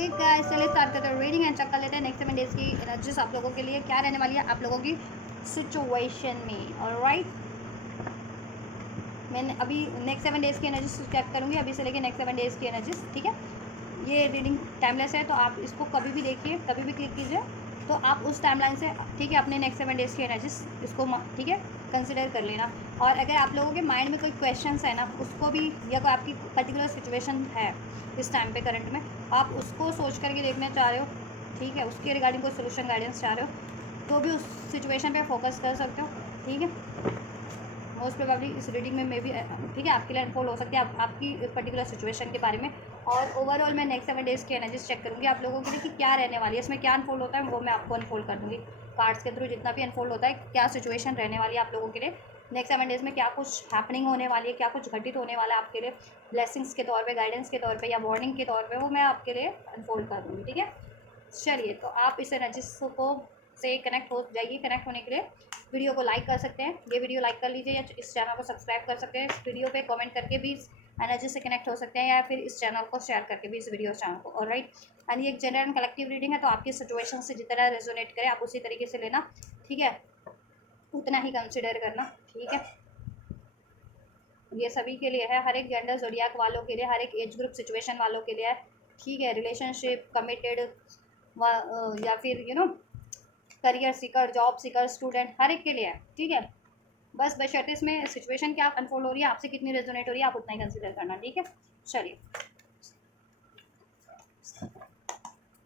ठीक गाइस, चलिए स्टार्ट करते हैं रीडिंग एंड चेक कर लेते हैं नेक्स्ट 7 डेज़ की एनर्जीज आप लोगों के लिए क्या रहने वाली है आप लोगों की सिचुएशन में। ऑलराइट, मैंने अभी नेक्स्ट 7 डेज़ की एनर्जीज चेक करूँगी, अभी से लेके नेक्स्ट 7 डेज़ की एनर्जीज। ठीक है, ये रीडिंग टाइमलेस है, तो आप इसको कभी भी देखिए, कभी भी क्लिक कीजिए, तो आप उस टाइमलाइन से ठीक है अपने नेक्स्ट 7 डेज़ की एनर्जीज इसको ठीक है कंसिडर कर लेना। और अगर आप लोगों के माइंड में कोई क्वेश्चंस है ना, उसको भी, या कोई आपकी पर्टिकुलर सिचुएशन है इस टाइम पे करंट में, आप उसको सोच करके देखना चाह रहे हो, ठीक है, उसके रिगार्डिंग कोई सोल्यूशन गाइडेंस चाह रहे हो, तो भी उस सिचुएशन पे फोकस कर सकते हो। ठीक है, मोस्ट प्रोबेबली इस रीडिंग में मे भी ठीक है आपके लिए अनफोल्ड हो सकती है आपकी पर्टिकुलर सिचुएशन के बारे में। और ओवरऑल मैं नेक्स्ट 7 डेज़ की एनर्जीज चेक करूँगी आप लोगों के लिए कि क्या रहने वाली है, इसमें क्या अनफोल्ड होता है वो मैं आपको अनफोल्ड कर दूँगी कार्ड्स के थ्रू। जितना भी अनफोल्ड होता है, क्या सिचुएशन रहने वाली है आप लोगों के लिए नेक्स्ट 7 डेज़ में, क्या कुछ हैपनिंग होने वाली है, क्या कुछ घटित होने वाला है आपके लिए ब्लेसिंग्स के तौर पे, गाइडेंस के तौर पे या वार्निंग के तौर पे, वो मैं आपके लिए अनफोल्ड कर दूँगी। ठीक है, चलिए, तो आप इस एनर्जीज को से कनेक्ट हो जाइए। कनेक्ट होने के लिए वीडियो को लाइक कर सकते हैं, ये वीडियो लाइक कर लीजिए, या इस चैनल को सब्सक्राइब कर सकते हैं। इस वीडियो पे कमेंट करके भी इस एनर्जी से कनेक्ट हो सकते हैं, या फिर इस चैनल को शेयर करके भी, इस वीडियो चैनल को। ऑलराइट, एंड ये एक जनरल एंड कलेक्टिव रीडिंग है, तो आपकी सिचुएशन से जितना रेजोनेट करे आप उसी तरीके से लेना। ठीक है, उतना ही कंसिडर करना। ठीक है, ये सभी के लिए है, हर एक जेंडर ज़ोडियाक वालों के लिए, हर एक एज ग्रुप सिचुएशन वालों के लिए है। ठीक है, रिलेशनशिप, कमिटेड, या फिर career seeker, job seeker, student, हर एक के लिए है। ठीक है, बस बशर्ते इसमें सिचुएशन क्या अनफोल्ड हो रही है, आपसे कितनी रेजोनेट हो रही है, आप उतना ही कंसिडर करना। ठीक है, चलिए,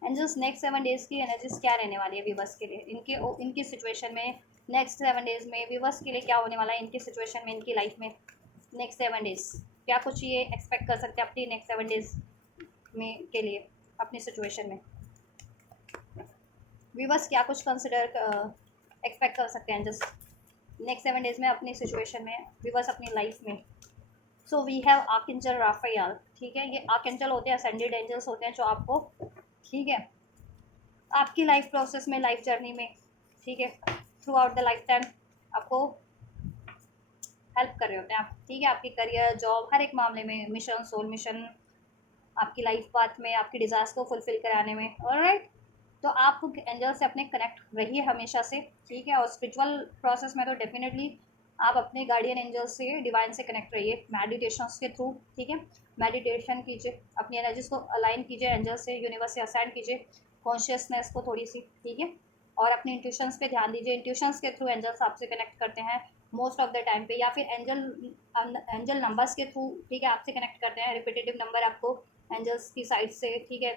एंजल्स नेक्स्ट 7 डेज़ की एनर्जीज क्या रहने वाली है व्यूवर्स के लिए, इनकी सिचुएशन में नेक्स्ट 7 डेज़ में व्यूवर्स के लिए क्या होने वाला है, इनकी सिचुएशन में, इनकी लाइफ में नेक्स्ट 7 डेज़ क्या कुछ ये एक्सपेक्ट कर सकते हैं अपनी नेक्स्ट 7 डेज़ में के लिए अपनी सिचुएशन में। व्यूवर्स क्या कुछ कंसिडर एक्सपेक्ट कर सकते हैं जस्ट नेक्स्ट 7 डेज़ में अपनी सिचुएशन में, व्यूवर्स अपनी लाइफ में। So we have archangel Raphael. ठीक है, ये आर्कएंजल होते हैं, असेंडेड एंजल्स होते हैं, जो आपको ठीक है आपकी लाइफ प्रोसेस में, लाइफ जर्नी में, ठीक है, through out the life time आपको हेल्प कर रहे होते हैं। आप ठीक है, आपकी करियर, जॉब, हर एक मामले में, मिशन, सोल मिशन, आपकी लाइफ पाथ में, आपकी डिज़ायर्स को फुलफिल कराने में। ऑलराइट, तो आप एंजल से अपने कनेक्ट रहिए हमेशा से। ठीक है, और स्पिरिचुअल प्रोसेस में तो डेफिनेटली आप अपने गार्डियन एंजल से, डिवाइन से कनेक्ट रहिए मेडिटेशन के थ्रू। ठीक है, मेडिटेशन कीजिए, अपनी एनर्जीज को अलाइन कीजिए एंजल से, यूनिवर्स से असाइन कीजिए कॉन्शियसनेस को थोड़ी सी। ठीक है, और अपने इंट्यूशंस पे ध्यान दीजिए, इंट्यूशंस के थ्रू एंजल्स आपसे कनेक्ट करते हैं मोस्ट ऑफ द टाइम पे, या फिर एंजल नंबर्स के थ्रू ठीक है आपसे कनेक्ट करते हैं। रिपीटेटिव नंबर आपको एंजल्स की साइड से ठीक है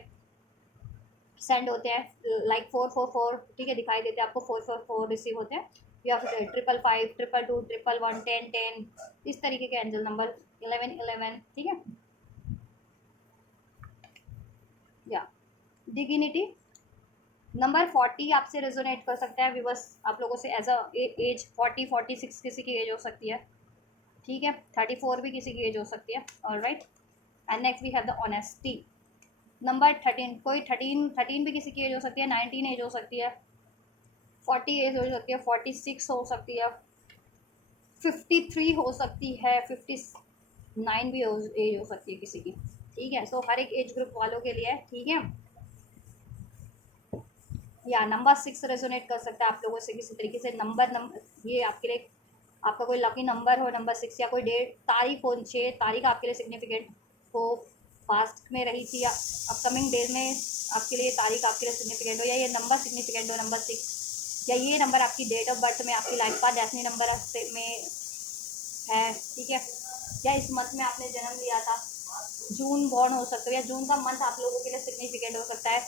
सेंड होते हैं, लाइक 444 ठीक है दिखाई देते हैं आपको, 444 रिसीव होते हैं, या फिर 555, 222, 111, 1010, इस तरीके के एंजल नंबर, 1111। ठीक है, या डिग्निटी नंबर 40 आपसे रेजोनेट कर सकता है व्यूवर्स आप लोगों से, एज अ एज 46 किसी की एज हो सकती है। ठीक है, 34 भी किसी की एज हो सकती है। Alright, and next we have the honesty number 13, कोई 13 भी किसी की एज हो सकती है, 19 एज हो सकती है, 40 एज हो सकती है, 46 हो सकती है, 53 हो सकती है, 59 भी एज हो सकती है किसी की। ठीक है, सो हर एक एज ग्रुप वालों के लिए ठीक है, या नंबर 6 रेजोनेट कर सकता है आप लोगों से किसी तरीके से। नंबर ये आपके लिए, आपका कोई लकी नंबर हो नंबर 6, या कोई डेट, तारीख हो, 6 तारीख आपके लिए सिग्निफिकेंट हो, पास्ट में रही थी या अपकमिंग डेज में आपके लिए तारीख आपके लिए सिग्निफिकेंट हो, या ये नंबर सिग्निफिकेंट हो नंबर 6, या ये नंबर आपकी डेट ऑफ बर्थ में, आपकी लाइफ का डेस्टिनी नंबर में है। ठीक है, या इस मंथ में आपने जन्म लिया था, जून बॉर्न हो सकते हो, या जून का मंथ आप लोगों के लिए सिग्निफिकेंट हो सकता है,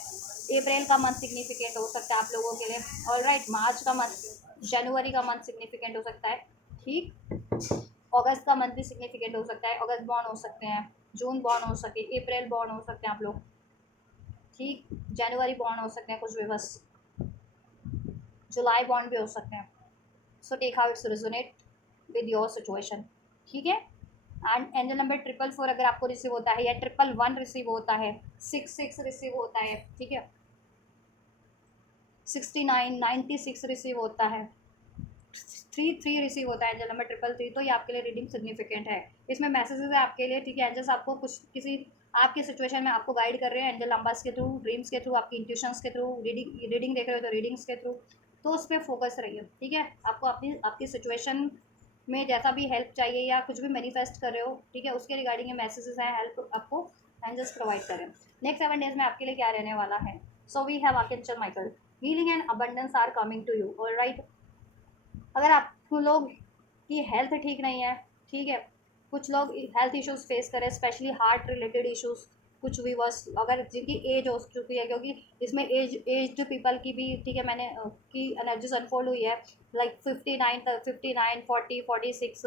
अप्रैल का मंथ सिग्निफिकेंट हो सकता है आप लोगों के लिए। ऑलराइट, मार्च का मंथ, जनवरी का मंथ सिग्निफिकेंट हो सकता है। ठीक, अगस्त का मंथ भी सिग्निफिकेंट हो सकता है, अगस्त बॉर्न हो सकते हैं, जून बॉर्न हो सके, अप्रैल बॉर्न हो सकते हैं आप लोग। ठीक, जनवरी बॉर्न हो सकते हैं कुछ भी, बस जुलाई बॉर्न भी हो सकते हैं। So take how it's resonate with your situation. ठीक है, एंड एंजल नंबर 444 अगर आपको रिसीव होता है, या 111 रिसीव होता है, 66 रिसीव होता है, ठीक है, 69, 96 रिसीव होता है, 33 रिसीव होता है एंजल नंबर 333, तो ये आपके लिए रीडिंग सिग्निफिकेंट है। इसमें मैसेजेस है आपके लिए। ठीक है, एंजल्स आपको कुछ किसी आपकी सिचुएशन में आपको गाइड कर रहे हैं एंजल नंबर्स के थ्रू, ड्रीम्स के थ्रू, आपकी इंट्यूशंस के थ्रू, रीडिंग देख रहे हो तो रीडिंग्स के थ्रू। तो उस पर फोकस रहिए, ठीक है। आपको आपकी सिचुएशन में जैसा भी हेल्प चाहिए या कुछ भी मैनिफेस्ट कर रहे हो, ठीक है, उसके रिगार्डिंग ये मैसेजेस हैं, हेल्प आपको एंजल्स प्रोवाइड करें। नेक्स्ट 7 डेज में आपके लिए क्या रहने वाला है? So we have archangel Michael, healing and abundance are coming to you, alright. अगर आप लोग की हेल्थ ठीक नहीं है, ठीक है, कुछ लोग हेल्थ इश्यूज फेस करें, स्पेशली हार्ट रिलेटेड इश्यूज, कुछ भी बस अगर जिनकी एज हो चुकी है, क्योंकि इसमें एज्ड पीपल की भी, ठीक है, मैंने की एनर्जीज अनफोल्ड हुई है, लाइक 59 40 46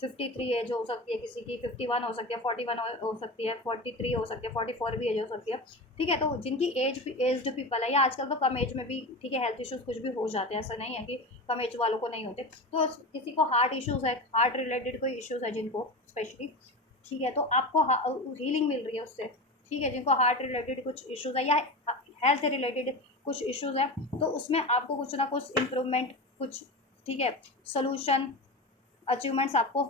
53 एज हो सकती है किसी की, 51 हो सकती है, 41 हो सकती है, 43 हो सकती है, 44 भी एज हो सकती है, ठीक है। तो जिनकी एज्ड पीपल है, या आजकल तो कम एज में भी, ठीक है, हेल्थ इश्यूज कुछ भी हो जाते हैं, ऐसा नहीं है कि कम एज वालों को नहीं होते। तो किसी को हार्ट इश्यूज है, हार्ट रिलेटेड कोई इश्यूज है जिनको स्पेशली, ठीक है, तो आपको हीलिंग मिल रही है उससे, ठीक है। जिनको हार्ट रिलेटेड कुछ इश्यूज है या हेल्थ रिलेटेड कुछ इश्यूज है, तो उसमें आपको कुछ ना कुछ इम्प्रूवमेंट, कुछ, ठीक है, सोल्यूशन, अचीवमेंट्स आपको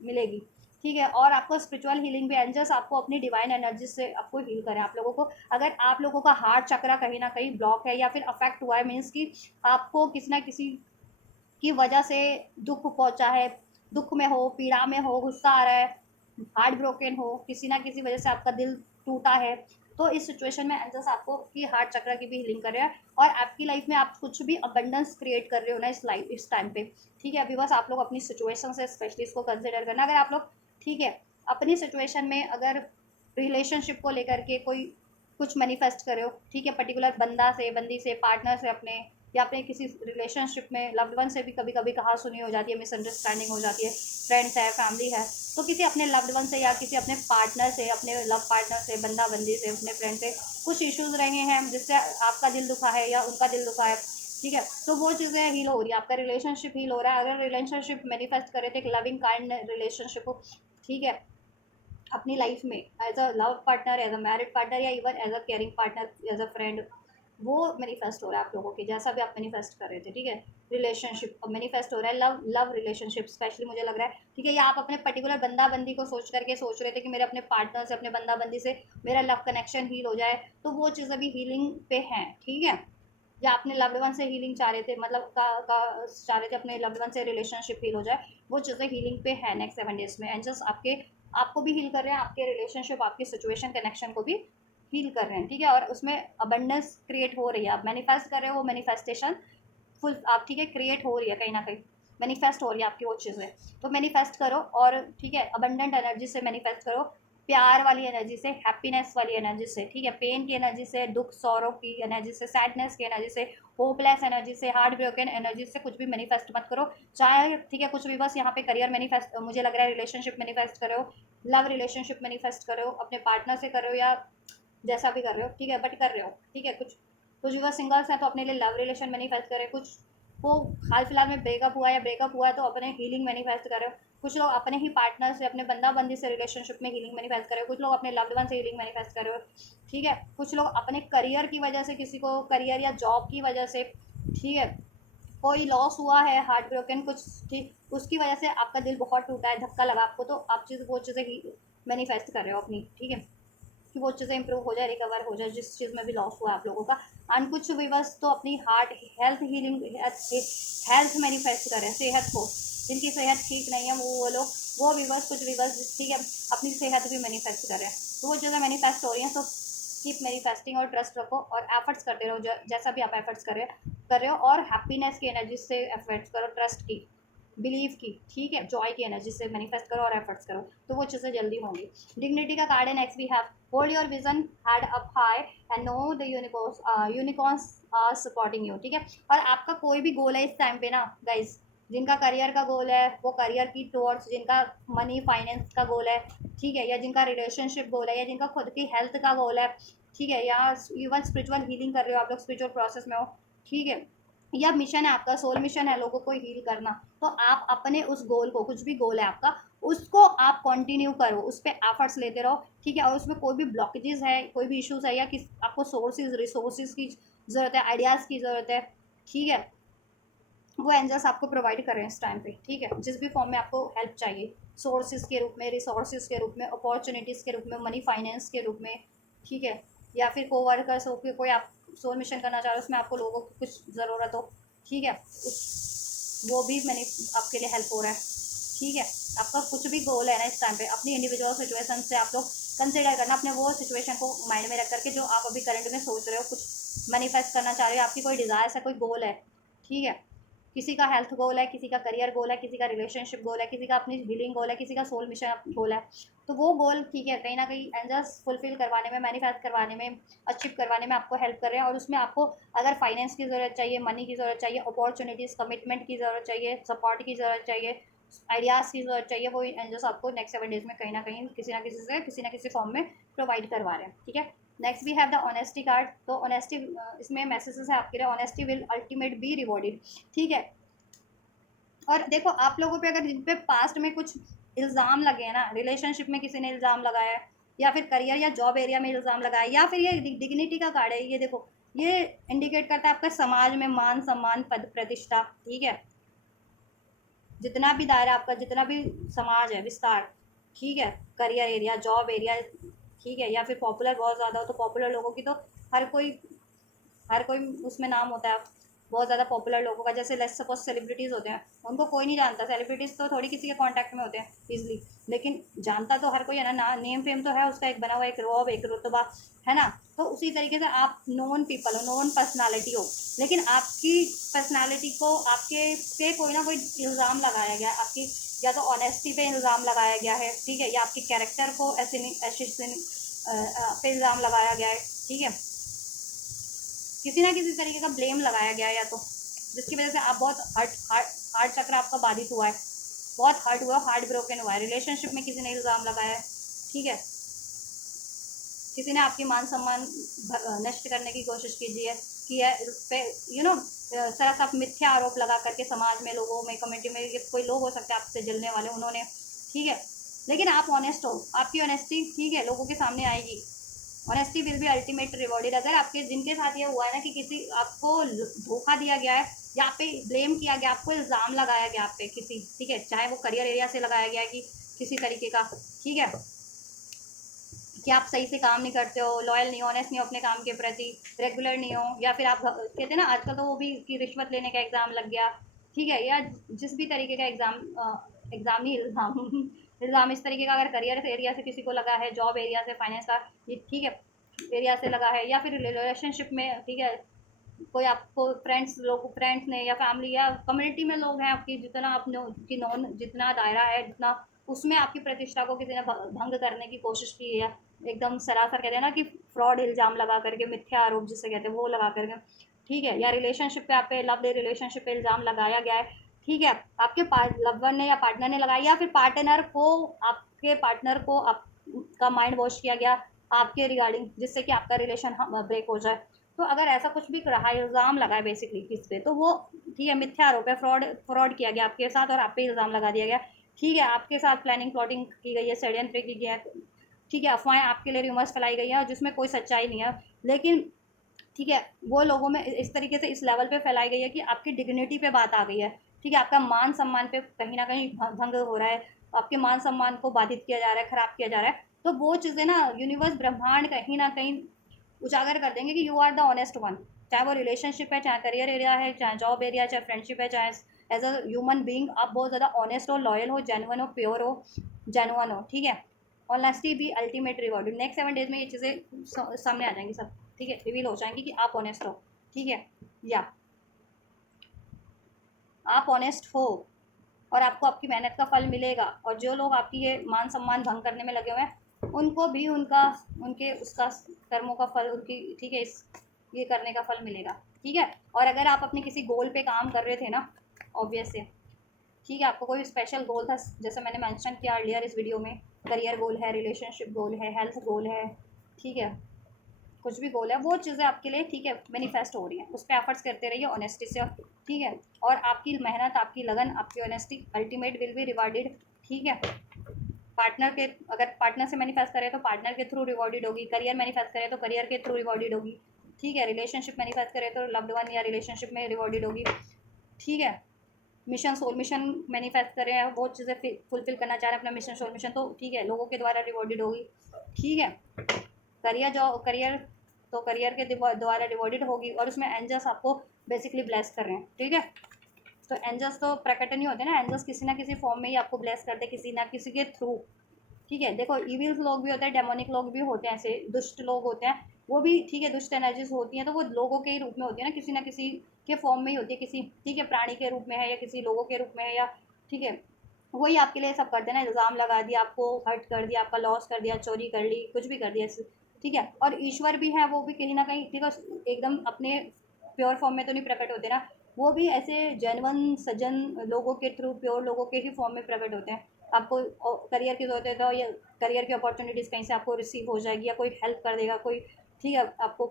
मिलेगी, ठीक है। और आपको स्पिरिचुअल हीलिंग भी, एंजल्स आपको अपनी डिवाइन एनर्जी से आपको हील करें आप लोगों को। अगर आप लोगों का हार्ट चक्रा कहीं ना कहीं ब्लॉक है या फिर अफेक्ट हुआ है, मीन्स कि आपको किसी ना किसी की वजह से दुख पहुंचा है, दुख में हो, पीड़ा में हो, गुस्सा आ रहा है, हार्ट ब्रोकन हो, किसी ना किसी वजह से आपका दिल टूटा है, तो इस सिचुएशन में एंजल्स आपको की हार्ट चक्र की भी हीलिंग कर रहे हैं। और आपकी लाइफ में आप कुछ भी अबंडेंस क्रिएट कर रहे हो ना इस टाइम पे, ठीक है। अभी बस आप लोग अपनी सिचुएशन से स्पेशली इसको कंसिडर करना। अगर आप लोग, ठीक है, अपनी सिचुएशन में अगर रिलेशनशिप को लेकर के कोई कुछ मैनिफेस्ट करे हो, ठीक है, पर्टिकुलर बंदा से, बंदी से, पार्टनर से अपने, या अपने किसी रिलेशनशिप में लव्ड वन से भी कभी कभी कहा सुनी हो जाती है, मिसअंडरस्टैंडिंग हो जाती है, फ्रेंड्स है, फैमिली है, तो किसी अपने लव्ड वन से या किसी अपने पार्टनर से, अपने लव पार्टनर से, बंदा बंदी से, अपने फ्रेंड से कुछ इश्यूज रहे हैं जिससे आपका दिल दुखा है या उनका दिल दुखा है, ठीक है, तो वो चीज़ें हील हो रही है, आपका रिलेशनशिप हील हो रहा है। अगर रिलेशनशिप मैनिफेस्ट करे तो एक लविंग काइंड रिलेशनशिप हो, ठीक है, अपनी लाइफ में as a love partner, as a married partner, या even as a caring partner, as a friend, वो मैनिफेस्ट हो रहा है आप लोगों के, जैसा भी आप मैनिफेस्ट कर रहे थे, ठीक है। रिलेशनशिप मैनिफेस्ट हो रहा है, लव लव रिलेशनशिप स्पेशली मुझे लग रहा है, ठीक है। या आप अपने पर्टिकुलर बंदा बंदी को सोच करके सोच रहे थे कि मेरे अपने पार्टनर से, अपने बंदा बंदी से मेरा लव कनेक्शन हील हो जाए, तो वो चीज़ अभी हीलिंग पे हैं, ठीक है। या अपने लव्ड वन से हीलिंग चाह रहे थे, मतलब चाह रहे थे अपने लव्ड वन से रिलेशनशिप हील हो जाए, वो चीज़ें हीलिंग पे है नेक्स्ट 7 डेज में। एंड जस्ट आपको भी हील कर रहे हैं, आपके रिलेशनशिप, आपकी सिचुएशन, कनेक्शन को भी हील कर रहे हैं, ठीक है। और उसमें अबंडेंस क्रिएट हो रही है, आप मैनिफेस्ट कर रहे हो, वो मैनिफेस्टेशन फुल आप, ठीक है, क्रिएट हो रही है, कहीं ना कहीं मैनिफेस्ट हो रही है आपकी वो चीज़ें। तो मैनिफेस्ट करो, और ठीक है, अबंडेंट एनर्जी से मैनिफेस्ट करो, प्यार वाली एनर्जी से, हैप्पीनेस वाली एनर्जी से, ठीक है, पेन की एनर्जी से, दुख सौरो की एनर्जी से, सैडनेस की एनर्जी से, होपलेस एनर्जी से, हार्ट ब्रोकन एनर्जी से कुछ भी मैनिफेस्ट मत करो। चाहे, ठीक है, कुछ भी, बस यहाँ पे करियर मैनिफेस्ट, मुझे लग रहा है रिलेशनशिप मैनिफेस्ट करो, लव रिलेशनशिप मैनिफेस्ट करो, अपने पार्टनर से कर रहे हो या जैसा भी कर रहे हो, ठीक है, बट कर रहे हो, ठीक है। कुछ भी सिंगल्स हैं तो अपने लिए लव रिलेशन मैनिफेस्ट करें, कुछ वो हाल फिलहाल में ब्रेकअप हुआ या ब्रेकअप हुआ है तो अपने हीलिंग मैनिफेस्ट करें। कुछ लोग अपने ही पार्टनर से, अपने बंदा बंदी से रिलेशनशिप में हीलिंग मैनिफेस्ट करें, कुछ लोग अपने लव्ड वन से हीलिंग मैनिफेस्ट करें, ठीक है। कुछ लोग अपने करियर की वजह से, किसी को करियर या जॉब की वजह से, ठीक है, कोई लॉस हुआ है, हार्ट ब्रोकन कुछ, ठीक, उसकी वजह से आपका दिल बहुत टूटा है, धक्का लगा आपको, तो आप वो चीज़ें मैनिफेस्ट कर रहे हो अपनी, ठीक है, कि वो चीज़ें इंप्रूव हो जाए, रिकवर हो जाए, जिस चीज़ में भी लॉस हुआ आप लोगों का। एंड कुछ विवर्स तो अपनी heart health healing, health manifest करें, सेहत को, जिनकी सेहत ठीक नहीं है वो लोग, वो विवर्स, कुछ विवर्स, ठीक है, अपनी सेहत भी मैनिफेस्ट करें। तो वो चीज़ें मैनिफेस्ट हो रही हैं, तो कीप मैनिफेस्टिंग और ट्रस्ट रखो और एफर्ट्स करते रहो, जैसा भी आप एफर्ट्स कर रहे हो, और हैप्पीनेस की एनर्जी से एफर्ट्स करो, ट्रस्ट की, बिलीव की, ठीक है, जॉय की एनर्जी से मैनिफेस्ट करो और एफर्ट्स करो, तो वो चीज़ें जल्दी होंगी। डिग्निटी का कार्ड है next, we have hold your vision head up high and know the unicorns are supporting you, ठीक है। और आपका कोई भी गोल है इस टाइम पे ना गाइज, जिनका करियर का गोल है वो करियर की टूवर्ड्स, जिनका मनी फाइनेंस का गोल है, ठीक है, या जिनका रिलेशनशिप गोल है, या जिनका खुद की हेल्थ का गोल है, ठीक है, या इवन स्पिरिचुअल हीलिंग कर रहे हो आप लोग, स्पिरिचुअल प्रोसेस में हो, ठीक है, या मिशन है आपका, सोल मिशन है लोगों को हील करना, तो आप अपने उस गोल को, कुछ भी गोल है आपका, उसको आप कंटिन्यू करो, उस पर एफर्ट्स लेते रहो, ठीक है। और उसमें कोई भी ब्लॉकेजेस है, कोई भी इश्यूज है, या किस आपको सोर्सेज रिसोर्सेज की ज़रूरत है, आइडियाज़ की ज़रूरत है, ठीक है, वो एंजल्स आपको प्रोवाइड कर रहे हैं इस टाइम पे, ठीक है, जिस भी फॉर्म में आपको हेल्प चाहिए, सोर्सेज के रूप में, रिसोर्सेज के रूप में, अपॉर्चुनिटीज़ के रूप में, मनी फाइनेंस के रूप में, ठीक है। या फिर कोवर्कर्स हो कि कोई आप सोल मिशन करना चाह रहे हो, उसमें आपको लोगों की कुछ ज़रूरत हो, ठीक है, वो भी मैंने आपके लिए हेल्प हो रहा है, ठीक है। आपका कुछ भी गोल है ना इस टाइम पे, अपनी इंडिविजुअल सिचुएशन से आप लोग कंसिडर करना, अपने वो सिचुएशन को माइंड में रख करके जो आप अभी करंट में सोच रहे हो, कुछ मैनिफेस्ट करना चाह रहे हो, आपकी कोई डिज़ायर्स है, कोई गोल है, ठीक है। किसी का हेल्थ गोल है, किसी का करियर गोल है, किसी का रिलेशनशिप गोल है, किसी का अपनी हीलिंग गोल है, किसी का सोल मिशन गोल है। तो वो गोल ठीक है, कहीं ना कहीं एंजल्स फुलफिल करवाने में, मैनिफेस्ट करवाने में, अचीव करवाने में आपको हेल्प कर रहे हैं। और उसमें आपको अगर फाइनेंस की ज़रूरत चाहिए, मनी की ज़रूरत चाहिए, अपॉर्चुनिटीज़, कमिटमेंट की ज़रूरत चाहिए, सपोर्ट की ज़रूरत चाहिए, आइडियाज़ की ज़रूरत चाहिए, वो एंजल्स आपको नेक्स्ट 7 डेज़ में कहीं ना कहीं किसी ना किसी फॉर्म में प्रोवाइड करवा रहे हैं, ठीक है। Next we have the honesty card. तो ऑनेस्टी, इसमें मैसेजेस है आपके लिए, honesty will ultimate be rewarded, ठीक है। और देखो आप लोगों पे अगर जिन पे पास्ट में कुछ इल्ज़ाम लगे हैं ना, रिलेशनशिप में किसी ने इल्ज़ाम लगाया है, या फिर करियर या जॉब एरिया में इल्ज़ाम लगाया, या फिर ये डिग्निटी का कार्ड है, ये देखो, ये इंडिकेट करता है आपका समाज में मान सम्मान, पद प्रतिष्ठा, ठीक है। जितना भी दायरा आपका, जितना भी समाज है विस्तार, ठीक है, करियर एरिया, जॉब एरिया, ठीक है, या फिर पॉपुलर बहुत ज़्यादा हो तो पॉपुलर लोगों की तो हर कोई उसमें नाम होता है बहुत ज़्यादा पॉपुलर लोगों का। जैसे लेट्स सपोज सेलिब्रिटीज़ होते हैं, उनको कोई नहीं जानता, सेलिब्रिटीज़ तो थोड़ी किसी के कांटेक्ट में होते हैं इजीली, लेकिन जानता तो हर कोई है ना, नेम फेम तो है उसका, एक बना हुआ एक रौब, एक रुतबा, है ना। तो उसी तरीके से आप नोन पीपल हो, नोन पर्सनालिटी हो, लेकिन आपकी पर्सनालिटी को आपके पे कोई ना कोई इल्ज़ाम लगाया गया है, आपकी या तो ऑनेस्टी पे इल्ज़ाम लगाया गया है, ठीक है, या आपके कैरेक्टर को ऐसे पे इल्ज़ाम लगाया गया है, ठीक है। किसी ना किसी तरीके का ब्लेम लगाया गया है, या तो जिसकी वजह से आप बहुत हार्ट चक्र आपका बाधित हुआ है, बहुत हर्ट हुआ, हार्ट ब्रोकन हुआ है, रिलेशनशिप में किसी ने इल्ज़ाम लगाया है, ठीक है। किसी ने आपकी मान सम्मान नष्ट करने की कोशिश की है उस पर, सरस आप मिथ्या आरोप लगा करके समाज में, लोगों में, कम्युनिटी में, कोई लोग हो सकते हैं आपसे जलने वाले, उन्होंने, ठीक है। लेकिन आप ऑनेस्ट हो, आपकी ऑनेस्टी, ठीक है, लोगों के सामने आएगी। Honesty will be ultimate rewarded. अगर आपके जिनके साथ ये हुआ है ना कि किसी आपको धोखा दिया गया है, या पे ब्लेम किया गया, आपको इल्ज़ाम लगाया गया आप पे किसी, ठीक है, चाहे वो करियर एरिया से लगाया गया है कि किसी तरीके का, ठीक है, कि आप सही से काम नहीं करते हो, लॉयल नहीं हो, ऑनेस्ट नहीं हो अपने काम के प्रति, रेगुलर नहीं हो, या फिर आप कहते हैं ना आजकल तो वो भी कि रिश्वत लेने का एग्ज़ाम लग गया, ठीक है, या जिस भी तरीके का एग्ज़ाम नहीं, इल्ज़ाम इल्ज़ाम इस तरीके का अगर करियर एरिया से किसी को लगा है, जॉब एरिया से, फाइनेंस का, ये ठीक है, एरिया से लगा है, या फिर रिलेशनशिप में, ठीक है, कोई आपको फ्रेंड्स ने या फैमिली या कम्युनिटी में लोग हैं आपकी, जितना आपने की नॉन जितना दायरा है, जितना उसमें आपकी प्रतिष्ठा को किसी ने भंग करने की कोशिश की है, एकदम सरासर कहते हैं ना कि फ्रॉड इल्ज़ाम लगा करके, मिथ्या आरोप जिसे कहते हैं वो लगा करके, ठीक है, या रिलेशनशिप पे आप पे लव रिलेशनशिप पे इल्ज़ाम लगाया गया है, ठीक है, आपके लवर ने या पार्टनर ने लगाया, या फिर आपके पार्टनर को आपका माइंड वॉश किया गया आपके रिगार्डिंग, जिससे कि आपका रिलेशन ब्रेक हो जाए। तो अगर ऐसा कुछ भी रहा, इल्ज़ाम लगा है बेसिकली किस पे, तो वो ठीक है, मिथ्या आरोप है, फ्रॉड किया गया आपके साथ और आप पे इल्ज़ाम लगा दिया गया, ठीक है, आपके साथ प्लानिंग प्लॉटिंग की गई है, षड्यंत्र की गया है, ठीक है, अफवाहें आपके लिए रूमर्स फैलाई गई है और जिसमें कोई सच्चाई नहीं है, लेकिन ठीक है, वो लोगों में इस तरीके से इस लेवल पे फैलाई गई है कि आपकी डिग्निटी पे बात आ गई है, ठीक है, आपका मान सम्मान पे कहीं ना कहीं भंग हो रहा है, आपके मान सम्मान को बाधित किया जा रहा है, खराब किया जा रहा है। तो वो चीज़ें ना यूनिवर्स ब्रह्मांड कहीं ना कहीं उजागर कर देंगे कि you are the honest one, चाहे वो रिलेशनशिप है, चाहे करियर एरिया है, चाहे जॉब एरिया, चाहे फ्रेंडशिप है, चाहे एज अ ह्यूमन बींग आप बहुत ज़्यादा ऑनेस्ट हो, लॉयल हो, जेनुअन हो, प्योर हो, जेनुअन हो, ठीक है। ऑनेस्टी भी अल्टीमेट रिवॉर्ड। नेक्स्ट 7 डेज में ये चीज़ें सामने आ जाएंगी सब, ठीक है, रिवील हो जाएंगी कि आप ऑनेस्ट हो, ठीक है, या आप ऑनेस्ट हो और आपको आपकी मेहनत का फल मिलेगा। और जो लोग आपकी ये मान सम्मान भंग करने में लगे हुए हैं, उनको भी उनके उसका कर्मों का फल, उनकी, ठीक है, इस ये करने का फल मिलेगा, ठीक है। और अगर आप अपने किसी गोल पे काम कर रहे थे ना, ऑब्वियस है, ठीक है, आपको कोई स्पेशल गोल था, जैसे मैंने मेंशन किया अर्लियर इस वीडियो में, करियर गोल है, रिलेशनशिप गोल है, हेल्थ गोल है, ठीक है, कुछ भी गोल है, वो चीज़ें आपके लिए, ठीक है, मैनिफेस्ट हो रही हैं, उस पर एफर्ट्स करते रहिए ऑनेस्टी से, ठीक है। और आपकी मेहनत, आपकी लगन, आपकी honesty ultimate will be rewarded, ठीक है। अगर पार्टनर से मैनिफेस्ट करें तो पार्टनर के थ्रू रिवॉर्डेड होगी, करियर मैनिफेस्ट करें तो करियर के थ्रू रिवॉर्डेड होगी, ठीक है, रिलेशनशिप मैनिफेस्ट करें तो लव्ड वन या रिलेशनशिप में रिवॉर्डेड होगी, ठीक है। मिशन सोल मिशन मैनिफेस्ट कर रहे हैं, वो चीज़ें फुलफिल करना चाह रहे हैं अपना मिशन सोल मिशन, तो ठीक है, लोगों के द्वारा रिवॉर्डेड होगी। ठीक है, करियर के द्वारा रिवॉर्डेड होगी, और उसमें एंजल्स आपको बेसिकली ब्लेस कर रहे हैं। ठीक है, तो एंजल्स तो प्रकट नहीं होते ना, एंजल्स किसी ना किसी फॉर्म में ही आपको ब्लेस करते हैं, किसी ना किसी के थ्रू। ठीक है, देखो इविल लोग भी होते हैं, डेमोनिक लोग भी होते हैं, ऐसे दुष्ट लोग होते हैं, वो भी ठीक है, दुष्ट एनर्जीज होती हैं, तो वो लोगों के ही रूप में होती है ना, किसी के फॉर्म में ही होती है, किसी ठीक है प्राणी के रूप में है, या किसी लोगों के रूप में है, या ठीक है, वही आपके लिए सब करते हैं ना, इल्ज़ाम लगा दिया, आपको हर्ट कर दिया, आपका लॉस कर दिया, चोरी कर ली, कुछ भी कर दिया। ठीक है, और ईश्वर भी है, वो भी कहीं ना कहीं ठीक है, एकदम अपने प्योर फॉर्म में तो नहीं प्रकट होते ना, वो भी ऐसे जेन्युइन सज्जन लोगों के थ्रू, प्योर लोगों के ही फॉर्म में प्रकट होते हैं। आपको करियर की जरूरत है तो या करियर की अपॉर्चुनिटीज़ कहीं से आपको रिसीव हो जाएगी, या कोई हेल्प कर देगा कोई। ठीक है, आपको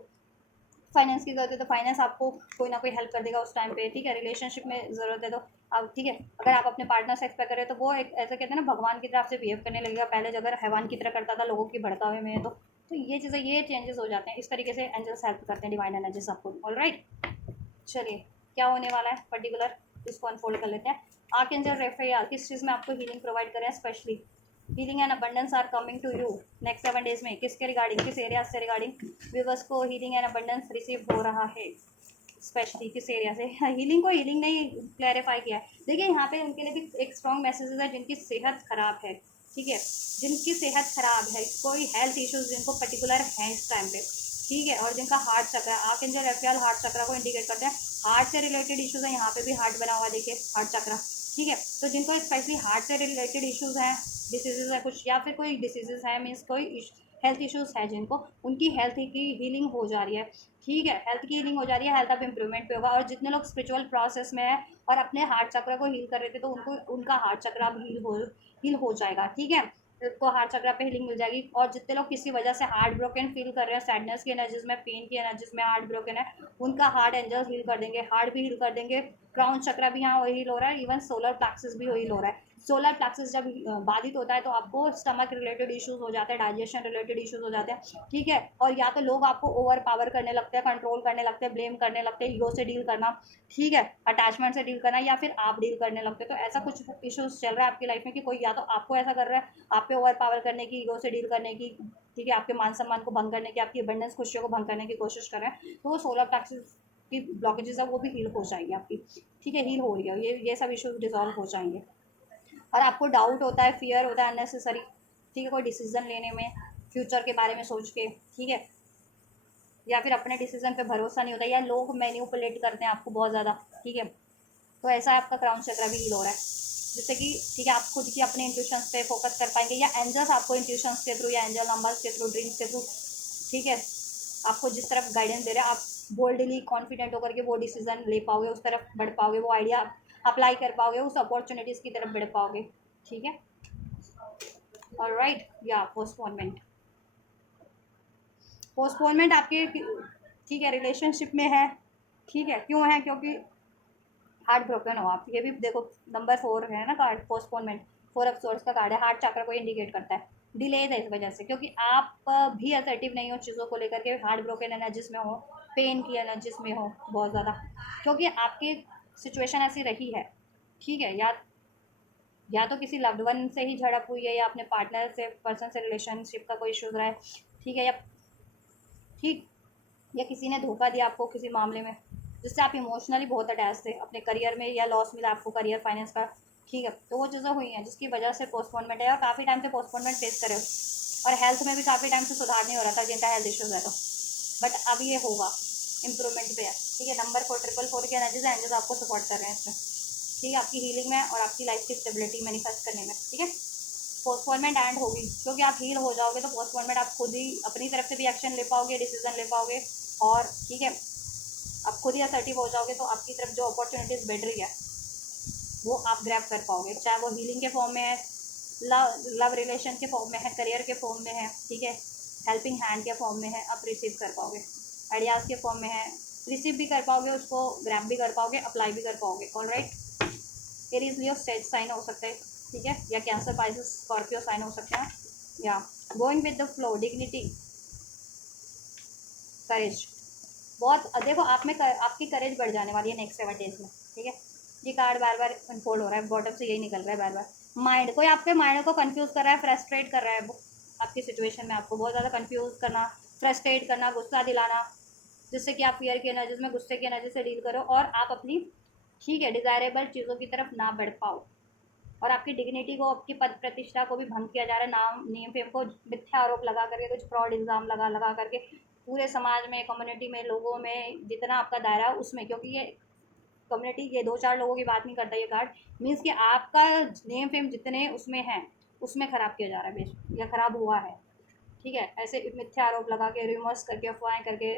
फाइनेंस की ज़रूरत है तो फाइनेंस आपको कोई ना कोई हेल्प कर देगा उस टाइम पे। ठीक है, रिलेशनशिप में ज़रूरत है तो आप ठीक है, अगर आप अपने पार्टनर से एक्सपेक्ट करें तो वो एक ऐसा कहते हैं ना, भगवान की तरफ से बिहेव करने लगेगा, पहले जो अगर हैवान की तरह करता था लोगों की भड़कावे में, तो ये चीज़ें, ये चेंजेस हो जाते हैं। इस तरीके से एंजल्स हेल्प करते हैं, डिवाइन एनर्जीज आपको। ऑल राइट, चलिए क्या होने वाला है पर्टिकुलर, इसको अनफोल्ड कर लेते हैं। आर्कएंजल रेफाएल किस चीज़ में आपको हीलिंग प्रोवाइड करें, specially healing and abundance are coming to you next 7 days में, किसके रिगार्डिंग, किस एरिया से रिगार्डिंग व्यूअर्स को हीलिंग एंड अबंडेंस रिसीव हो रहा है, स्पेशली किस एरिया से। हीलिंग को हीलिंग नहीं क्लैरिफाई किया है। देखिए यहाँ पे उनके लिए भी एक स्ट्रॉन्ग मैसेज है, जिनकी सेहत खराब है। ठीक है, जिनकी सेहत खराब है, कोई हेल्थ इश्यूज जिनको पर्टिकुलर हैं इस टाइम पे। ठीक है, और जिनका हार्ट चक्र है, आर्कएंजल रेफाएल हार्ट चक्र को इंडिकेट करते हैं, हार्ट से रिलेटेड इश्यूज है, यहाँ पे भी हार्ट बना हुआ देखिए, हार्ट चक्र। ठीक है, तो जिनको स्पेशली हार्ट से रिलेटेड इश्यूज हैं, डिसीजेज है कुछ, या फिर कोई डिसीजेज है, मीन्स कोई हेल्थ इश्यूज है जिनको, उनकी हेल्थ की हीलिंग हो जा रही है। ठीक है, हेल्थ की हीलिंग हो जा रही है, हेल्थ अब इंप्रूवमेंट पे होगा। और जितने लोग स्पिरिचुअल प्रोसेस में है और अपने हार्ट चक्र को हील कर रहे थे, तो उनको उनका हार्ट चक्र अब हील हो जाएगा। ठीक है, तो हार्ट चक्र पे हीलिंग मिल जाएगी। और जितने लोग किसी वजह से हार्ट ब्रोकन फील कर रहे हैं, सैडनेस की एनर्जीज में, पेन की एनर्जीज में हार्ट ब्रोकन है, उनका हार्ट एंजल्स हील कर देंगे, हार्ट भी हील कर देंगे, क्राउन चक्र भी यहाँ हील हो रहा है, इवन सोलर प्लेक्सस भी हील हो रहा है। सोलर प्लेक्सस जब बाधित होता है तो आपको स्टमक रिलेटेड इश्यूज हो जाते हैं, डाइजेशन रिलेटेड इश्यूज हो जाते हैं। ठीक है, और या तो लोग आपको ओवर पावर करने लगते हैं, कंट्रोल करने लगते हैं, ब्लेम करने लगते हैं, ईगो से डील करना, ठीक है, अटैचमेंट से डील करना, या फिर आप डील करने लगते हैं। तो ऐसा कुछ इश्यूज चल रहा है आपकी लाइफ में कि कोई या तो आपको ऐसा कर रहा है, आप पे ओवर पावर करने की, ईगो से डील करने की, ठीक है, आपके मान सम्मान को भंग करने की, आपकी अबंडेंस खुशियों को भंग करने की कोशिश कर रहे हैं। तो वो सोलर प्लेक्सस की ब्लॉकेजेस है, वो भी हील हो जाएगी आपकी। ठीक है, हील हो रही है, ये सब इश्यूज डिजॉल्व हो जाएंगे। और आपको डाउट होता है, फियर होता है अननेसेसरी, ठीक है, कोई डिसीजन लेने में, फ्यूचर के बारे में सोच के। ठीक है, या फिर अपने डिसीजन पे भरोसा नहीं होता, या लोग मैनिपुलेट करते हैं आपको बहुत ज़्यादा। ठीक है, तो ऐसा आपका क्राउन चक्र भी हील हो रहा है, जिससे कि ठीक है, आप खुद की अपने इंट्यूशंस पे फोकस कर पाएंगे, या एंजल्स आपको इंट्यूशंस के थ्रू, या एंजल नंबर्स के थ्रू, ड्रीम्स के थ्रू, ठीक है, आपको जिस तरफ गाइडेंस दे रहे हैं, आप बोल्डली कॉन्फिडेंट होकर के वो डिसीजन ले पाओगे, उस तरफ बढ़ पाओगे, वो आइडिया अप्लाई कर पाओगे, उस अपॉर्चुनिटीज़ की तरफ बढ़ पाओगे। ठीक है, और राइट, या पोस्टपोनमेंट, पोस्टपोनमेंट आपके ठीक है रिलेशनशिप में है। ठीक है, क्यों है, क्योंकि हार्ट ब्रोकन हो आप, ये भी देखो नंबर 4 है ना कार्ड, पोस्टपोनमेंट, 4 ऑफ सोर्स का कार्ड है, हार्ट चक्र को इंडिकेट करता है। डिले है इस वजह से, क्योंकि आप भी असर्टिव नहीं हो चीज़ों को लेकर के, हार्ट ब्रोकन एनर्जीज में हो, पेन की एनर्जीज में हो बहुत ज़्यादा, क्योंकि आपकी सिचुएशन ऐसी रही है। ठीक है, या तो किसी लव्ड वन से ही झड़प हुई है, या अपने पार्टनर से, पर्सन से रिलेशनशिप का कोई इशूज़ रहा है। ठीक है, या ठीक, या किसी ने धोखा दिया आपको किसी मामले में, जिससे आप इमोशनली बहुत अटैच थे अपने करियर में, या लॉस मिला आपको करियर फाइनेंस का। ठीक है, तो वो चीज़ें हुई हैं जिसकी वजह से पोस्टपोनमेंट है, और काफ़ी टाइम से पोस्टपोनमेंट फेस करे, और हेल्थ में भी काफ़ी टाइम से सुधार नहीं हो रहा था जिनका हेल्थ इश्यूज़ है, तो बट अब ये होगा, इंप्रूवमेंट पे है। ठीक है, नंबर 4 के एनर्जीज एंजल्स आपको सपोर्ट कर रहे हैं इसमें। ठीक है, आपकी हीलिंग में और आपकी लाइफ की स्टेबिलिटी मैनिफेस्ट करने में। ठीक है, पोस्टपोनमेंट एंड होगी, क्योंकि आप हील हो जाओगे तो पोस्टपोनमेंट आप खुद ही अपनी तरफ से भी एक्शन ले पाओगे, डिसीजन ले पाओगे, और ठीक है, आप खुद ही असर्टिव हो जाओगे, तो आपकी तरफ जो अपॉर्चुनिटीज़ बढ़ रही है वो आप ग्रैब कर पाओगे, चाहे वो हीलिंग के फॉर्म में है, लव रिलेशन के फॉर्म में है, करियर के फॉर्म में है, ठीक है, हेल्पिंग हैंड के फॉर्म में है, आप रिसीव कर पाओगे, आइडियाज़ के फॉर्म में है, रिसीव भी कर पाओगे, उसको ग्रैब भी कर पाओगे, अप्लाई भी कर पाओगे। All right, Aries Leo stage sign हो सकता है, ठीक है, या कैंसर पाइसेस स्कॉर्पियो साइन हो सकता है, या going with the flow, dignity, courage, बहुत देखो आप में आपकी करेज बढ़ जाने वाली है नेक्स्ट 7 डेज में। ठीक है, ये कार्ड बार बार अनफोल्ड हो रहा है, बॉटम से यही निकल रहा है बार बार। माइंड, कोई आपके माइंड को कंफ्यूज कर रहा है, फ्रस्ट्रेट कर रहा है वो आपकी सिचुएशन में, आपको बहुत ज़्यादा कंफ्यूज करना, फ्रस्ट्रेट करना, गुस्सा दिलाना, जिससे कि आप फियर की एनर्जी में, गुस्से की एनर्जी से डील करो और आप अपनी, ठीक है, डिज़ायरेबल चीज़ों की तरफ ना बढ़ पाओ, और आपकी डिग्निटी को, आपकी पद प्रतिष्ठा को भी भंग किया जा रहा है, नाम नेम फेम को मिथ्या आरोप लगा करके, कुछ फ्रॉड इल्ज़ाम लगा करके पूरे समाज में, कम्युनिटी में, लोगों में, जितना आपका दायरा है उसमें, क्योंकि ये कम्युनिटी, ये 2-4 लोगों की बात नहीं करता ये कार्ड, मीन्स कि आपका नेम फेम जितने उसमें है उसमें ख़राब किया जा रहा है बेश, या ख़राब हुआ है, ठीक है। ऐसे मिथ्या आरोप लगा के, रिमर्स करके, अफवाहें करके,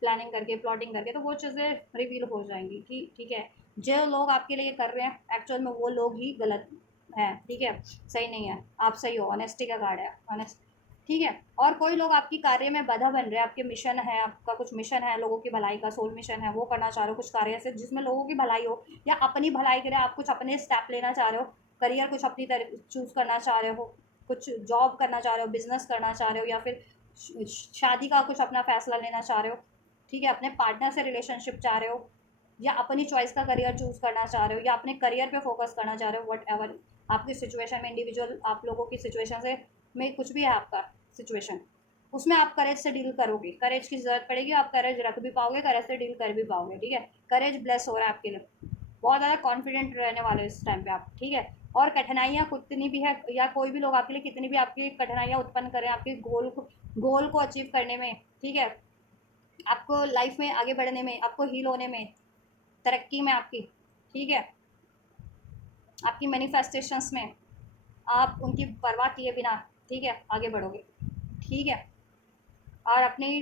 प्लानिंग करके, प्लॉटिंग करके, तो वो चीज़ें रिवील हो जाएंगी कि ठीक है, जो लोग आपके लिए कर रहे हैं एक्चुअल में वो लोग ही गलत हैं, ठीक है, सही नहीं है, आप सही हो, ऑनेस्टी का कार्ड है, ऑनेस्ट, ठीक है। और कोई लोग आपकी कार्य में बाधा बन रहे हैं, आपके मिशन है, आपका कुछ मिशन है लोगों की भलाई का, सोल मिशन है, वो करना चाह रहे हो कुछ कार्य से जिसमें लोगों की भलाई हो, या अपनी भलाई के लिए आप कुछ अपने स्टेप लेना चाह रहे हो, करियर कुछ अपनी तरह चूज़ करना चाह रहे हो, कुछ जॉब करना चाह रहे हो, बिजनेस करना चाह रहे हो, या फिर शादी का कुछ अपना फैसला लेना चाह रहे हो, ठीक है, अपने पार्टनर से रिलेशनशिप चाह रहे हो, या अपनी चॉइस का करियर चूज़ करना चाह रहे हो, या अपने करियर पे फोकस करना चाह रहे हो, वट एवर आपकी सिचुएशन में, इंडिविजुअल आप लोगों की सिचुएशन से में कुछ भी है आपका सिचुएशन, उसमें आप करेज से डील करोगे, करेज की ज़रूरत पड़ेगी, आप करेज रख भी पाओगे, करेज से डील कर भी पाओगे, ठीक है। करेज ब्लेस हो रहा है आपके लिए, बहुत ज़्यादा कॉन्फिडेंट रहने वाले हो इस टाइम पे आप, ठीक है। और कठिनाइयाँ कितनी भी है, या कोई भी लोग आपके लिए कितनी भी आपकी कठिनाइयाँ उत्पन्न करें आपके गोल को अचीव करने में, ठीक है, आपको लाइफ में आगे बढ़ने में, आपको हील होने में, तरक्की में आपकी, ठीक है, आपकी मैनिफेस्टेशंस में, आप उनकी परवाह किए बिना, ठीक है, आगे बढ़ोगे, ठीक है, और अपनी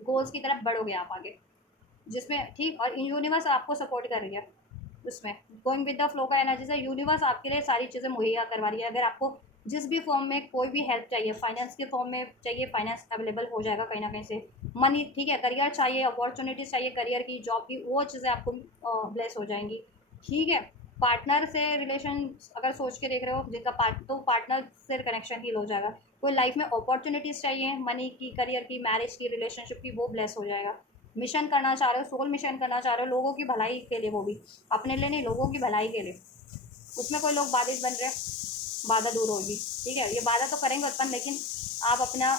गोल्स की तरफ बढ़ोगे आप आगे, जिसमें, ठीक, और यूनिवर्स आपको सपोर्ट कर रही है उसमें, गोइंग विद द फ्लो का एनर्जी से यूनिवर्स आपके लिए सारी चीज़ें मुहैया करवा रही है। अगर आपको जिस भी फॉर्म में कोई भी हेल्प चाहिए, फाइनेंस के फॉर्म में चाहिए, फाइनेंस अवेलेबल हो जाएगा कहीं ना कहीं से, मनी, ठीक है, करियर चाहिए, अपॉर्चुनिटीज चाहिए, करियर की, जॉब की, वो चीज़ें आपको ब्लेस हो जाएंगी, ठीक है। पार्टनर से रिलेशन अगर सोच के देख रहे हो जिनका तो पार्टनर से कनेक्शन हील हो जाएगा। कोई लाइफ में अपॉर्चुनिटीज़ चाहिए, मनी की, करियर की, मैरिज की, रिलेशनशिप की, वो ब्लेस हो जाएगा। मिशन करना चाह रहे हो, सोल मिशन करना चाह रहे हो, लोगों की भलाई के लिए, वो भी अपने लिए नहीं, लोगों की भलाई के लिए, उसमें कोई लोग बाधित बन रहे हैं, बाधा दूर होगी, ठीक है। ये बाधा तो करेंगे उत्पन्न, लेकिन आप अपना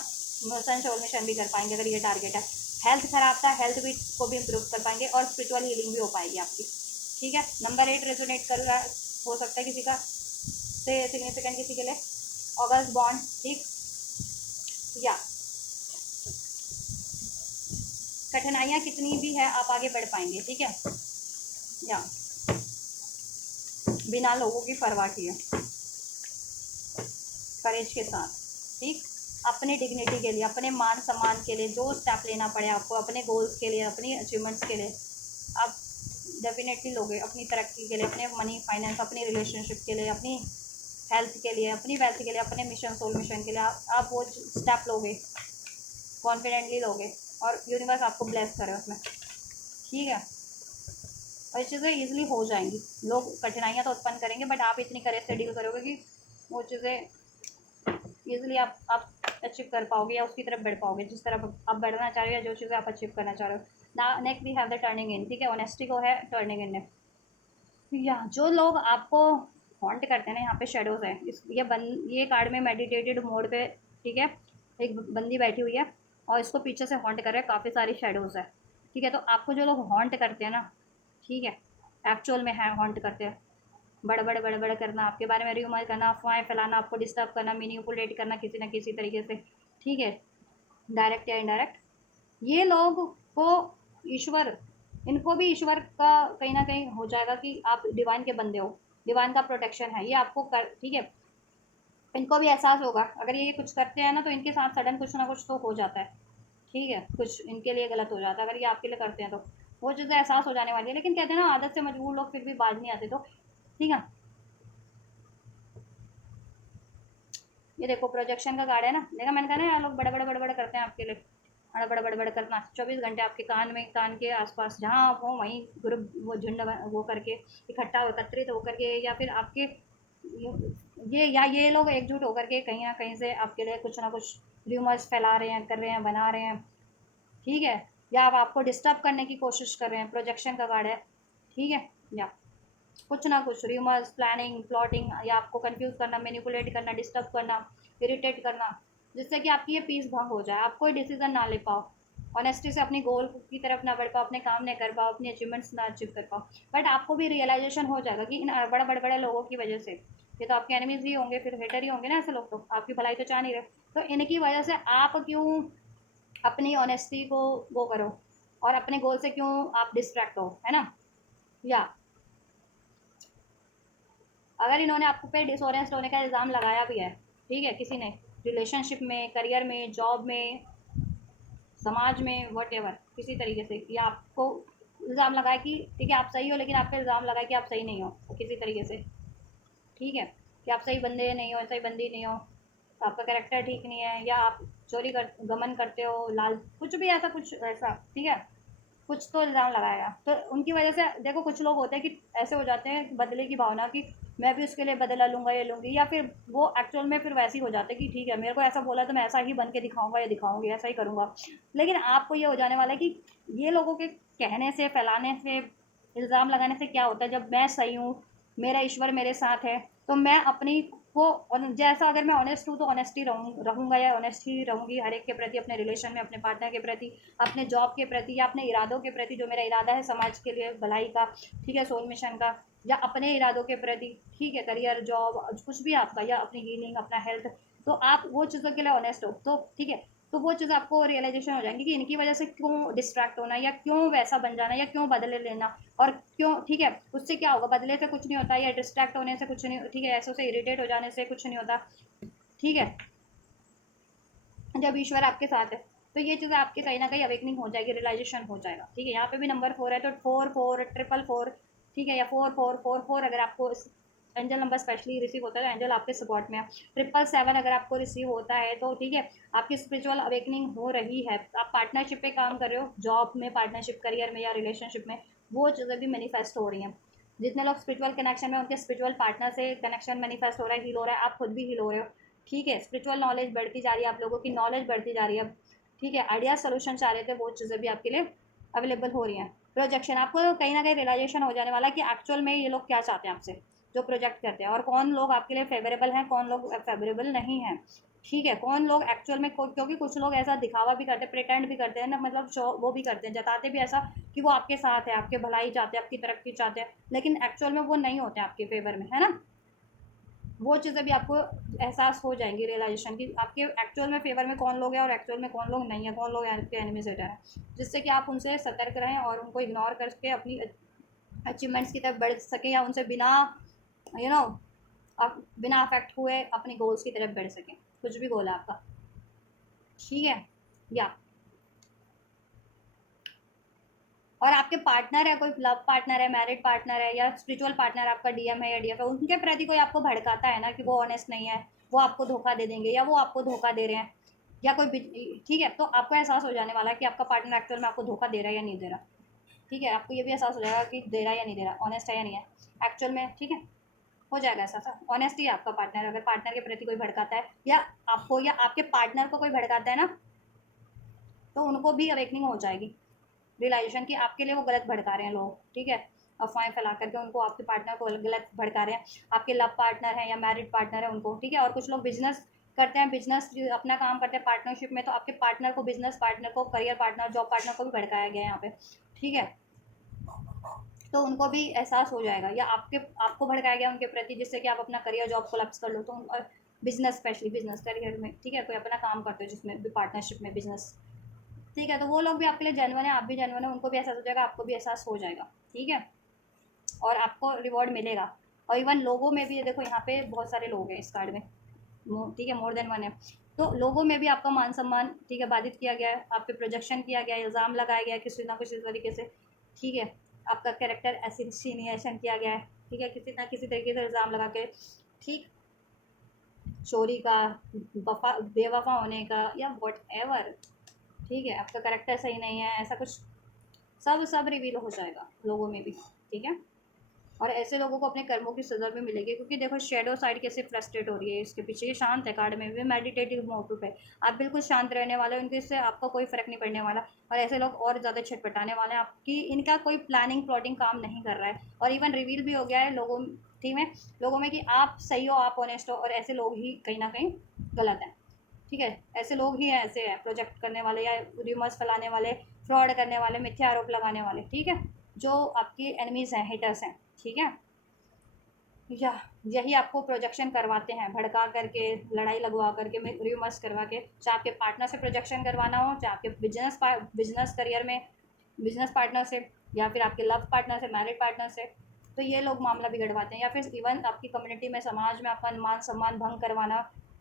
मिशन, सोल मिशन भी कर पाएंगे अगर ये टारगेट है। हेल्थ खराब था, हेल्थ भी को भी इम्प्रूव कर पाएंगे, और स्पिरिचुअल हीलिंग भी हो पाएगी आपकी, ठीक है। नंबर 8 रेजोनेट कर रहा हो सकता है किसी का, से सिग्निफिकेंट किसी के लिए, ऑगस्ट बॉन्ड, ठीक, या कठिनाइयाँ कितनी भी है आप आगे बढ़ पाएंगे, ठीक है, या बिना लोगों की परवाह किए, करेज के साथ, ठीक, अपने डिग्निटी के लिए, अपने मान सम्मान के लिए जो स्टेप लेना पड़े आपको, अपने गोल्स के लिए, अपनी अचीवमेंट्स के लिए, आप डेफिनेटली लोगे, अपनी तरक्की के लिए, अपने मनी फाइनेंस, अपनी रिलेशनशिप के लिए, अपनी हेल्थ के लिए, अपनी वेल्थ के लिए, अपने मिशन, सोल मिशन के लिए, आप वो स्टेप लोगे, कॉन्फिडेंटली लोगे, और यूनिवर्स आपको ब्लेस करे उसमें, ठीक है। और ये चीज़ें ईजिली हो जाएंगी। लोग कठिनाइयाँ तो उत्पन्न करेंगे, बट आप इतनी करेज से डील करोगे कि वो चीज़ें ईजिली आप अचीव कर पाओगे, या उसकी तरफ बढ़ पाओगे जिस तरफ आप बढ़ना चाह रहे हो, या जो चीज़ें आप अचीव करना चाह रहे हो ना। Next we have the turning in, ठीक है, ऑनेस्टी को है टर्निंग इन ने, या जो लोग आपको हॉन्ट करते हैं ना, यहाँ पे शेडोज है, ये कार्ड में मेडिटेटेड मोड पे, ठीक है, एक बंदी बैठी हुई है और इसको पीछे से हॉन्ट कर रहा है, काफ़ी सारी शेडोज है, ठीक है। तो आपको जो लोग हॉन्ट करते हैं ना, ठीक है, एक्चुअल में है हॉन्ट करते हैं, बड़ करना, आपके बारे में र्यूमर करना, अफवाहें फैलाना, आपको डिस्टर्ब करना, मैनिपुलेट करना किसी न किसी तरीके से, ठीक है, डायरेक्ट या इनडायरेक्ट, ये लोग को ईश्वर, इनको भी ईश्वर का कहीं ना कहीं हो जाएगा कि आप डिवाइन के बंदे हो, डिवाइन का प्रोटेक्शन है ये आपको कर, ठीक है। इनको भी एहसास होगा अगर ये कुछ करते हैं ना, तो इनके साथ सडन कुछ ना कुछ तो हो जाता है, ठीक है, कुछ इनके लिए गलत हो जाता है अगर ये आपके लिए करते हैं, तो वो चीज़ें एहसास हो जाने वाली है। लेकिन कहते हैं ना, आदत से मजबूर लोग फिर भी बाज नहीं आते, तो ठीक है। ये देखो प्रोजेक्शन का कार्ड है ना, देखा मैंने कहा ना, यार लोग बड़े करते हैं आपके लिए, बड़े करना 24 घंटे आपके कान में, कान के आसपास जहाँ आप हो वहीं ग्रुप, वो झुंड वो करके इकट्ठा एकत्रित होकर के, या फिर आपके ये लोग एकजुट होकर के कहीं ना कहीं से आपके लिए कुछ ना कुछ र्यूमर्स फैला रहे हैं, कर रहे हैं, बना रहे हैं, ठीक है, या आप आपको डिस्टर्ब करने की कोशिश कर रहे हैं, प्रोजेक्शन का कार्ड है, ठीक है, या कुछ ना कुछ र्यूमर्स, प्लानिंग, प्लॉटिंग, या आपको कंफ्यूज करना, मैनिपुलेट करना, डिस्टर्ब करना, इरिटेट करना, जिससे कि आपकी ये पीस भंग हो जाए, आप कोई डिसीजन ना ले पाओ, ऑनेस्टी से अपनी गोल की तरफ ना बढ़ पाओ, अपने काम नहीं कर पाओ, अपनी अचीवमेंट्स ना अचीव कर पाओ। बट आपको भी रियलाइजेशन हो जाएगा कि इन बड़े बड़े लोगों की वजह से, ये तो आपके एनिमीज ही होंगे, फिर हेटर ही होंगे ना, ऐसे लोग तो आपकी भलाई तो चाह नहीं रहे, तो इनकी वजह से आप क्यों अपनी ऑनेस्टी को वो करो, और अपने गोल से क्यों आप डिस्ट्रैक्ट हो, है ना। या अगर इन्होंने आप पे डिसऑनेस्ट होने का इल्ज़ाम लगाया भी है, ठीक है, किसी ने रिलेशनशिप में, करियर में, जॉब में, समाज में, वट एवर, किसी तरीके से, या आपको इल्ज़ाम लगाए कि ठीक है आप सही हो, लेकिन आप पे इल्ज़ाम लगाए कि आप सही नहीं हो किसी तरीके से, ठीक है, कि आप सही बंदे नहीं हो, सही बंदी नहीं हो, तो आपका कैरेक्टर ठीक नहीं है, या आप चोरी कर गमन करते हो, लाल, कुछ भी ऐसा, कुछ ऐसा, ठीक है, कुछ तो इल्ज़ाम लगाएगा, तो उनकी वजह से देखो कुछ लोग होते हैं कि ऐसे हो जाते हैं बदले की भावना कि मैं भी उसके लिए बदला लूँगा, ये लूँगी, या फिर वो एक्चुअल में फिर वैसे ही हो जाते हैं कि ठीक है मेरे को ऐसा बोला तो मैं ऐसा ही बन के दिखाऊंगा या दिखाऊंगी, ऐसा ही करूँगा। लेकिन आपको ये हो जाने वाला है कि ये लोगों के कहने से, फैलाने से, इल्ज़ाम लगाने से क्या होता है, जब मैं सही हूँ, मेरा ईश्वर मेरे साथ है, तो मैं अपनी को, जैसा अगर मैं ऑनेस्ट हूँ तो ऑनेस्टी रहूँगा या ऑनेस्ट ही रहूँगी हर एक के प्रति, अपने रिलेशन में, अपने पार्टनर के प्रति, अपने जॉब के प्रति, या अपने इरादों के प्रति, जो मेरा इरादा है समाज के लिए भलाई का, ठीक है, सोल मिशन का, या अपने इरादों के प्रति, ठीक है, करियर, जॉब, कुछ भी आपका, या अपनी हीलिंग, अपना हेल्थ, तो आप वो चीज़ों के लिए ऑनेस्ट हो, तो ठीक है, तो वो चीज़ आपको रियलाइजेशन हो जाएंगी कि इनकी वजह से क्यों डिस्ट्रैक्ट होना, या क्यों वैसा बन जाना, या क्यों बदले लेना, और क्यों, ठीक है, उससे क्या होगा, बदले से कुछ नहीं होता, या डिस्ट्रैक्ट होने से कुछ नहीं, ठीक है, ऐसों से इरिटेट हो जाने से कुछ नहीं होता, ठीक है, जब ईश्वर आपके साथ है, तो ये चीज़ आपके कहीं ना कहीं अवेकनिंग हो जाएगी, रियलाइजेशन हो जाएगा, ठीक है। यहाँ पे भी नंबर 4 है, तो 4 4 4 ठीक है, या 4 4 4 4 अगर आपको एंजल नंबर स्पेशली रिसीव होता है, तो एंजल आपके सपोर्ट में है। 777 अगर आपको रिसीव होता है तो ठीक है, आपकी स्पिरिचुअल अवेकनिंग हो रही है, आप पार्टनरशिप पे काम कर रहे हो, जॉब में पार्टनरशिप, करियर में, या रिलेशनशिप में, वो चीज़ें भी मैनिफेस्ट हो रही हैं। जितने लोग स्पिरिचुअल कनेक्शन में, उनके स्पिरिचुअल पार्टनर से कनेक्शन मैनिफेस्ट हो रहा है, हील हो रहा है, आप खुद भी हील हो रहे हो, ठीक है, स्पिरिचुअल नॉलेज बढ़ती जा रही है, आप लोगों की नॉलेज बढ़ती जा रही है, ठीक है, आइडिया सोल्यूशन चाह रहे थे, वो चीज़ें भी आपके लिए अवेलेबल हो रही हैं। प्रोजेक्शन, आपको कहीं ना कहीं रियलाइजेशन हो जाने वाला है कि एक्चुअल में ये लोग क्या चाहते हैं आपसे, जो प्रोजेक्ट करते हैं, और कौन लोग आपके लिए फेवरेबल हैं, कौन लोग फेवरेबल नहीं हैं, ठीक है, कौन लोग एक्चुअल में, क्योंकि कुछ लोग ऐसा दिखावा भी करते हैं, प्रिटेंड भी करते हैं ना, मतलब शो वो भी करते हैं, जताते भी ऐसा कि वो आपके साथ है, आपके भलाई चाहते हैं, आपकी तरक्की चाहते हैं, लेकिन एक्चुअल में वो नहीं होते आपके फेवर में, है ना। वो चीज़ें भी आपको एहसास हो जाएंगी, रियलाइजेशन की, आपके एक्चुअल में फेवर में कौन लोग हैं और एक्चुअल में कौन लोग नहीं है, कौन लोग आपके एनिमीज हेटर हैं, जिससे कि आप उनसे सतर्क रहें और उनको इग्नोर करके अपनी अचीवमेंट्स की तरफ बढ़ सकें, या उनसे बिना यू नो आप बिना अफेक्ट हुए अपनी गोल्स की तरफ बढ़ सकें, कुछ भी गोल है आपका, ठीक है। या और आपके पार्टनर है, कोई लव पार्टनर है, मैरिड पार्टनर है, या स्पिरिचुअल पार्टनर आपका डीएम है या डीएफ है, उनके प्रति कोई आपको भड़काता है ना कि वो ऑनेस्ट नहीं है, वो आपको धोखा दे देंगे, या वो आपको धोखा दे रहे हैं, या कोई ठीक है, तो आपको एहसास हो जाने वाला है कि आपका पार्टनर एक्चुअल में आपको धोखा दे रहा है या नहीं दे रहा, ठीक है, आपको ये भी एहसास हो जाएगा कि दे रहा है या नहीं दे रहा, ऑनेस्ट है या नहीं है एक्चुअल में, ठीक है, हो जाएगा ऐसा सा ऑनेस्टी है आपका पार्टनर, अगर पार्टनर के प्रति कोई भड़काता है, या आपको या आपके पार्टनर को कोई भड़काता है ना, तो उनको भी अवेकनिंग हो जाएगी, रियलाइजेशन कि आपके लिए वो गलत भड़का रहे हैं लोग, ठीक है, अफवाहें फैला करके उनको, आपके पार्टनर को गलत भड़का रहे हैं, आपके लव पार्टनर है या मैरिड पार्टनर है उनको, ठीक है, और कुछ लोग बिजनेस करते हैं, बिजनेस अपना काम करते हैं पार्टनरशिप में, तो आपके पार्टनर को, बिजनेस पार्टनर को, करियर पार्टनर, जॉब पार्टनर को भी भड़काया गया है यहाँ पे, ठीक है, तो उनको भी एहसास हो जाएगा, या आपको भड़काया गया उनके प्रति, जिससे कि आप अपना करियर, जॉब कोलैप्स कर लो, तो और बिजनेस, स्पेशली बिजनेस करियर में, ठीक है, कोई अपना काम करते हो जिसमें भी पार्टनरशिप में बिजनेस, ठीक है, तो वो लोग भी आपके लिए जेन्युइन है, आप भी जेन्युइन है, उनको भी एहसास हो जाएगा, आपको भी एहसास हो जाएगा, ठीक है, और आपको रिवॉर्ड मिलेगा। और इवन लोगों में भी, देखो यहाँ पे बहुत सारे लोग हैं इस कार्ड में, ठीक है, मोर देन वन है, तो लोगों में भी आपका मान सम्मान, ठीक है, बाधित किया गया है, आप पे प्रोजेक्शन किया गया है, इल्ज़ाम लगाया गया है किसी ना किसी तरीके से, ठीक है, आपका कैरेक्टर एसिनेशन किया गया है, ठीक है, किसी ना किसी तरीके से इल्ज़ाम लगा के, ठीक, चोरी का, बेवफा होने का, या वट एवर, ठीक है, आपका करेक्टर सही नहीं है, ऐसा कुछ सब रिवील हो जाएगा लोगों में भी, ठीक है। और ऐसे लोगों को अपने कर्मों की सज़ा भी मिलेगी, क्योंकि देखो शेडो साइड कैसे फ्रस्ट्रेट हो रही है इसके पीछे। ये शांत है कार्ड में भी, मेडिटेटिव मोड पे। आप बिल्कुल शांत रहने वाले हो, इनके इससे आपका कोई फ़र्क नहीं पड़ने वाला। और ऐसे लोग और ज़्यादा छटपटाने वाले हैं आपकी, इनका कोई प्लानिंग प्लॉटिंग काम नहीं कर रहा है। और इवन रिवील भी हो गया है लोगों ठीक है लोगों में कि आप सही हो, आप ऑनेस्ट हो, और ऐसे लोग ही कहीं ना कहीं गलत हैं। ठीक है, ऐसे लोग ही हैं, ऐसे हैं प्रोजेक्ट करने वाले या रूमर्स फैलाने वाले, फ्रॉड करने वाले, मिथ्या आरोप लगाने वाले। ठीक है, जो आपकी एनिमीज़ हैं, हेटर्स हैं। ठीक है, यही आपको प्रोजेक्शन करवाते हैं, भड़का करके, लड़ाई लगवा करके, रूमर्स करवा के। चाहे आपके पार्टनर से प्रोजेक्शन करवाना हो, चाहे आपके बिजनेस करियर में बिजनेस पार्टनर से, या फिर आपके लव पार्टनर से, मैरिड पार्टनर से, तो ये लोग मामला बिगड़वाते हैं। या फिर इवन आपकी कम्युनिटी में, समाज में आपका मान सम्मान भंग करवाना।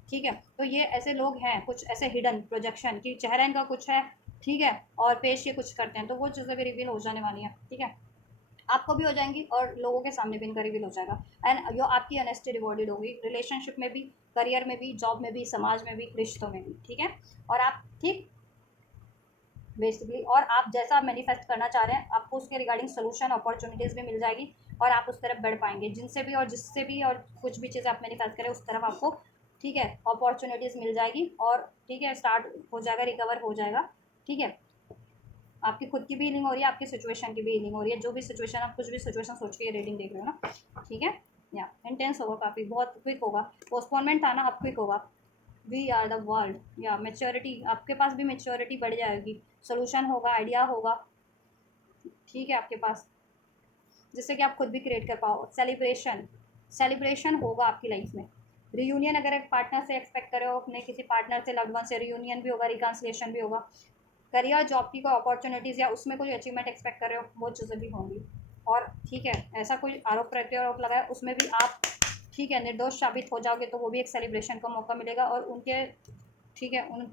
ठीक है, तो ये ऐसे लोग हैं, कुछ ऐसे हिडन प्रोजेक्शन की चेहरा इनका कुछ है। ठीक है, और पेश ये कुछ करते हैं, तो वो चीज़ें भी रिवील हो जाने वाली हैं। ठीक है, आपको भी हो जाएंगी और लोगों के सामने भी इनका रिवील हो जाएगा। एंड जो आपकी ऑनेस्टी रिवॉर्डेड होगी, रिलेशनशिप में भी, करियर में भी, जॉब में भी, समाज में भी, रिश्तों में भी। ठीक है, और आप ठीक बेसिकली, और आप जैसा मैनिफेस्ट करना चाह रहे हैं, आपको उसके रिगार्डिंग सोल्यूशन अपॉर्चुनिटीज़ भी मिल जाएगी, और आप उस तरफ बढ़ पाएंगे, जिनसे भी और जिससे भी, और कुछ भी चीज़ें आप मैनिफेस्ट करें उस तरफ आपको, ठीक है, अपॉर्चुनिटीज़ मिल जाएगी। और ठीक है, स्टार्ट हो जाएगा, रिकवर हो जाएगा। ठीक है, आपकी खुद की भी हीलिंग हो रही है, आपकी सिचुएशन की भी हीलिंग हो रही है। जो भी सिचुएशन, आप कुछ भी सिचुएशन सोच के ये रीडिंग देख रहे हो ना। ठीक है, या इंटेंस होगा, काफ़ी बहुत क्विक होगा। पोस्टपोनमेंट था ना, अब क्विक होगा। वी आर द वर्ल्ड, या मेच्योरिटी, आपके पास भी मेच्योरिटी बढ़ जाएगी, सोल्यूशन होगा, आइडिया होगा। ठीक है, आपके पास, जिससे कि आप खुद भी क्रिएट कर पाओ। सेलिब्रेशन होगा आपकी लाइफ में। रियूनियन अगर एक पार्टनर से एक्सपेक्ट करे हो, अपने किसी पार्टनर से, लव्ड वन से, रियूनियन भी होगा, रिकन्सिलिएशन भी होगा। करियर जॉब की कोई अपॉर्चुनिटीज़ या उसमें कोई अचीवमेंट एक्सपेक्ट कर रहे हो, वो चीज़ें भी होंगी। और ठीक है, ऐसा कोई आरोप प्रत्यारोप लगा है, उसमें भी आप ठीक है निर्दोष साबित हो जाओगे, तो वो भी एक सेलिब्रेशन का मौका मिलेगा। और उनके ठीक है, उन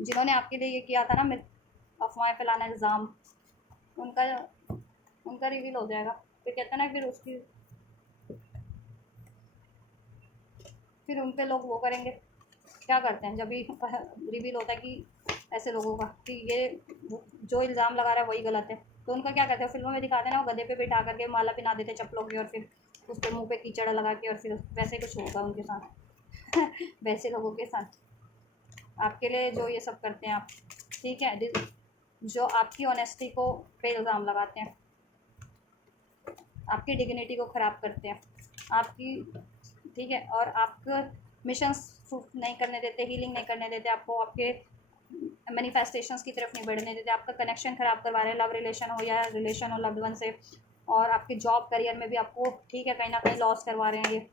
जिन्होंने आपके लिए ये किया था ना, अफवाहें फैलाना, इल्ज़ाम, उनका उनका रिवील हो जाएगा। फिर कहते हैं ना, फिर उन पे लोग वो करेंगे, क्या करते हैं जब भी रिवील होता है कि ऐसे लोगों का कि ये जो इल्ज़ाम लगा रहा है वही गलत है, तो उनका क्या करते हैं, फिल्मों में दिखाते हैं ना, वो गधे पे बिठा करके माला पहना देते चप्पलों की, और फिर उस पर मुँह पे कीचड़ लगा के, और फिर वैसे कुछ होगा उनके साथ। वैसे लोगों के साथ आपके लिए जो ये सब करते हैं आप, ठीक है, जो आपकी ऑनेस्टी को पे इल्ज़ाम लगाते हैं, आपकी डिग्निटी को ख़राब करते हैं, आपकी ठीक है, और आपको मिशंस नहीं करने देते, हीलिंग नहीं करने देते, आपको आपके मैनिफेस्टेशंस की तरफ नहीं बढ़ने देते, आपका कनेक्शन ख़राब करवा रहे हैं, लव रिलेशन हो या रिलेशन हो लव्ड वन से। और आपके जॉब करियर में भी आपको ठीक है कहीं ना कहीं लॉस करवा रहे हैं ये।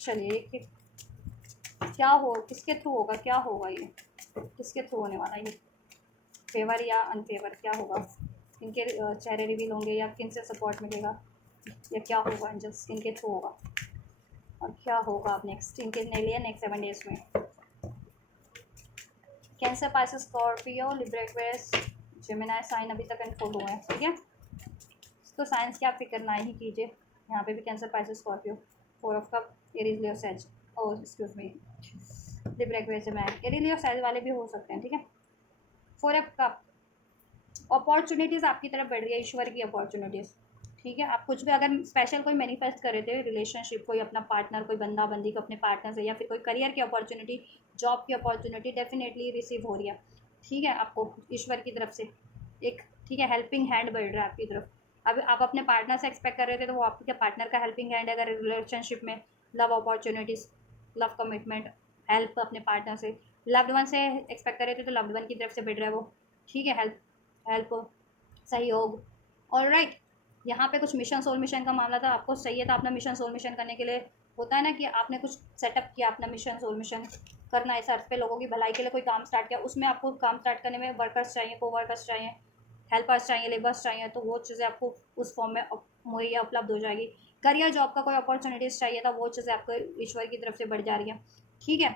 चलिए, क्या हो, किसके थ्रू होगा, क्या होगा ये, किसके थ्रू होने वाला ये, फेवर या अनफेवर, क्या होगा, इनके चेहरे रिवील होंगे, या किन से सपोर्ट मिलेगा, या क्या होगा, एंजल्स इनके थ्रू होगा, और क्या होगा अब नेक्स्ट इनके लिए नेक्स्ट 7 डेज में। Cancer, Pisces, Scorpio, Libra, Aquarius, Gemini sign अभी तक अनफोल्ड हुए हैं। ठीक है, तो साइंस की आप फिक्र ना ही कीजिए। यहाँ पे भी cancer, Pisces, Scorpio, 4 of cup, Aries, Leo, says, oh excuse me, Libra, Aquarius, Gemini, Aries, Leo, says वाले भी हो सकते हैं। ठीक है, 4 ऑफ कप, अपॉर्चुनिटीज़ आपकी तरफ बढ़ रही है, ईश्वर की अपॉर्चुनिटीज़। ठीक है, आप कुछ भी अगर स्पेशल कोई मैनिफेस्ट कर रहे थे, रिलेशनशिप, कोई अपना पार्टनर, कोई बंदा बंदी को अपने पार्टनर से, या फिर कोई करियर की अपॉर्चुनिटी, जॉब की अपॉर्चुनिटी, डेफिनेटली रिसीव हो रही है। ठीक है, आपको ईश्वर की तरफ से एक ठीक है हेल्पिंग हैंड बढ़ रहा है आपकी तरफ। अब आप अपने पार्टनर से एक्सपेक्ट कर रहे थे, तो वो आपके पार्टनर का हेल्पिंग हैंड है। अगर रिलेशनशिप में love opportunities, love commitment, help अपने पार्टनर से, लव्ड वन से एक्सपेक्ट कर रहे थे, तो लव्ड वन की तरफ से बढ़ रहा है वो। ठीक है, हेल्प हेल्प सहयोग। ऑलराइट, यहाँ पे कुछ मिशन सोल मिशन का मामला था, आपको चाहिए था अपना मिशन सोल मिशन करने के लिए। होता है ना कि आपने कुछ सेटअप किया, अपना मिशन सोल मिशन करना है, अर्थ पे लोगों की भलाई के लिए कोई काम स्टार्ट किया, उसमें आपको काम स्टार्ट करने में वर्कर्स चाहिए, को वर्कर्स चाहिए, हेल्पर्स चाहिए, लेबर्स चाहिए, तो वो चीज़ें आपको उस फॉर्म में मुहैया उपलब्ध हो जाएगी। करियर जॉब का कोई अपॉर्चुनिटीज़ चाहिए था, वो चीज़ें आपको ईश्वर की तरफ से बढ़ जा रही है। ठीक है,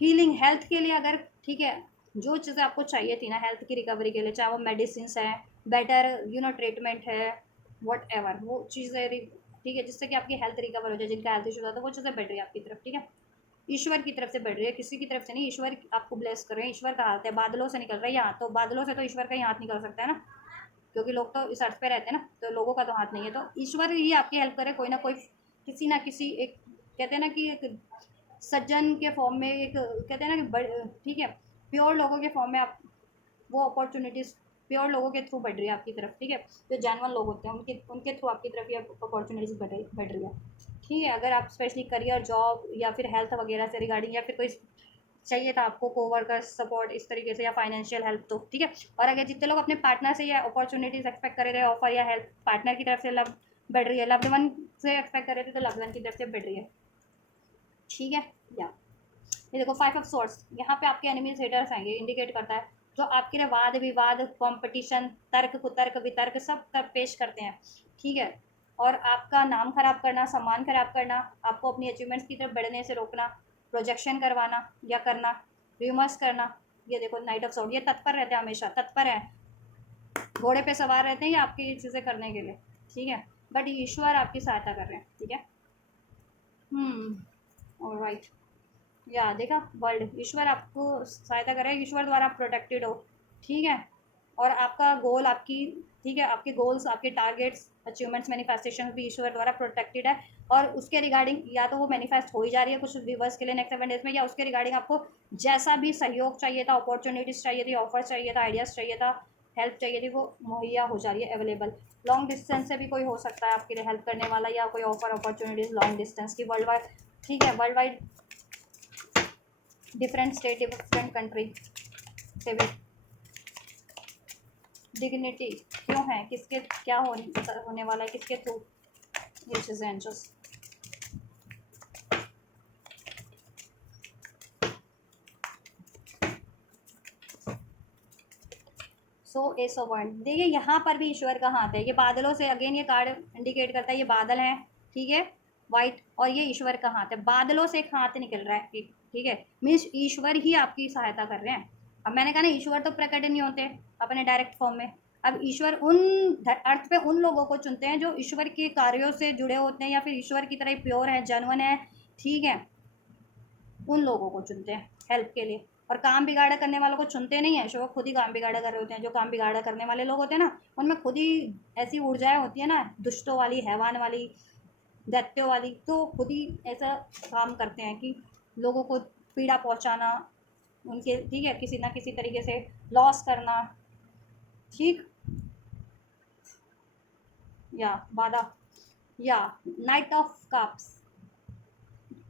हीलिंग, हेल्थ के लिए अगर ठीक है जो चीज़ें आपको चाहिए थी ना हेल्थ की रिकवरी के लिए, चाहे वो मेडिसिन है, बेटर ट्रीटमेंट है, वट एवर वो चीज़ें ठीक है, जिससे कि आपकी हेल्थ रिकवर हो जाए, जिनका हेल्थ इशू था, तो वो चीज़ें बढ़ रही है आपकी तरफ। ठीक है, ईश्वर की तरफ से बढ़ रही है, किसी की तरफ से नहीं। ईश्वर आपको ब्लेस कर रहे हैं, ईश्वर का हाथ है, बादलों से निकल रहा है ये हाथ। तो बादलों से तो ईश्वर का ही हाथ निकल सकता है ना, क्योंकि लोग तो इस अर्थ पे रहते हैं ना, तो लोगों का तो हाथ नहीं है। तो ईश्वर ही आपकी हेल्प करे, कोई ना कोई, किसी ना किसी एक, कहते हैं ना कि एक सज्जन के फॉर्म में, एक कहते हैं ना कि ठीक है, प्योर लोगों के फॉर्म में आप वो अपॉर्चुनिटीज़ प्योर लोगों के थ्रू बढ़ रही है आपकी तरफ, ठीक है। जो जेन्युइन लोग होते हैं उनके उनके थ्रू आपकी तरफ ये अपॉर्चुनिटीज़ बढ़ रही है, ठीक है। अगर आप स्पेशली करियर, जॉब या फिर हेल्थ वगैरह से रिगार्डिंग, या फिर कोई चाहिए था आपको कोवर्कर सपोर्ट इस तरीके से, या फाइनेंशियल हेल्प, तो ठीक है। और अगर जितने लोग अपने पार्टनर से या अपॉर्चुनिटीज़ एक्सपेक्ट कर रहे थे, ऑफर या हेल्प पार्टनर की तरफ से लव बढ़ रही है, लव्ड वन से एक्सपेक्ट कर रहे थे तो लव्ड वन की तरफ से बढ़ रही है, ठीक है। या ये देखो 5 ऑफ सोर्स, यहाँ पे आपके एनिमीज हेटर्स आएंगे, इंडिकेट करता है जो आपके लिए वाद विवाद, कंपटीशन, तर्क कुतर्क वितर्क सब कर पेश करते हैं, ठीक है। और आपका नाम खराब करना, सम्मान खराब करना, आपको अपनी अचीवमेंट्स की तरफ बढ़ने से रोकना, प्रोजेक्शन करवाना या करना, रिमर्स करना। ये देखो नाइट ऑफ सॉर्ड, ये तत्पर रहते हैं, हमेशा तत्पर हैं, घोड़े पे सवार रहते हैं ये आपकी चीज़ें करने के लिए, ठीक है। बट ईश्वर आपकी सहायता कर रहे हैं, ठीक है। ऑलराइट, या देखा, वर्ल्ड, ईश्वर आपको सहायता करे, ईश्वर द्वारा आप प्रोटेक्टेड हो, ठीक है। और आपका गोल, आपकी, ठीक है, आपके गोल्स, आपके टारगेट्स, अचीवमेंट्स, मैनिफेस्टेशन भी ईश्वर द्वारा प्रोटेक्टेड है। और उसके रिगार्डिंग या तो वो मैनिफेस्ट हो ही जा रही है कुछ व्यूवर्स के लिए नेक्स्ट 7 डेज में, या उसके रिगार्डिंग आपको जैसा भी सहयोग चाहिए था, अपॉर्चुनिटीज़ चाहिए थी, ऑफर चाहिए था, आइडियाज़ चाहिए था, हेल्प चाहिए थी, वो मुहैया हो जा रही है, अवेलेबल। लॉन्ग डिस्टेंस से भी कोई हो सकता है आपके लिए हेल्प करने वाला, या कोई ऑफर अपॉर्चुनिटीज़ लॉन्ग डिस्टेंस की, वर्ल्ड वाइड, ठीक है, world wide, different state, different country से भी। डिग्निटी क्यों है, किसके क्या होने वाला है, किसके थ्रू ये चीज़ें हैं just. So S of one, देखिए यहाँ पर भी ईश्वर का हाथ है, ये बादलों से, अगेन ये कार्ड इंडिकेट करता है, ये बादल हैं, ठीक है, वाइट, और ये ईश्वर का हाथ है, बादलों से एक हाथ निकल रहा है, ठीक है। मीन्स ईश्वर ही आपकी सहायता कर रहे हैं। अब मैंने कहा ना, ईश्वर तो प्रकट नहीं होते अपने डायरेक्ट फॉर्म में। अब ईश्वर उन अर्थ पे उन लोगों को चुनते हैं जो ईश्वर के कार्यों से जुड़े होते हैं, या फिर ईश्वर की तरह प्योर है, जेन्युइन है, ठीक है, उन लोगों को चुनते हैं हेल्प के लिए। और काम बिगाड़ा करने वालों को चुनते नहीं है, शो खुद ही काम बिगाड़ा कर रहे होते हैं। जो काम बिगाड़ा करने वाले लोग होते हैं ना, उनमें खुद ही ऐसी ऊर्जाएं होती है ना, दुष्टों वाली, हैवान वाली, दैत्यों वाली, तो खुद ही ऐसा काम करते हैं कि लोगों को पीड़ा पहुंचाना, उनके, ठीक है, किसी ना किसी तरीके से लॉस करना, ठीक, या बाधा, या नाइट ऑफ कप्स,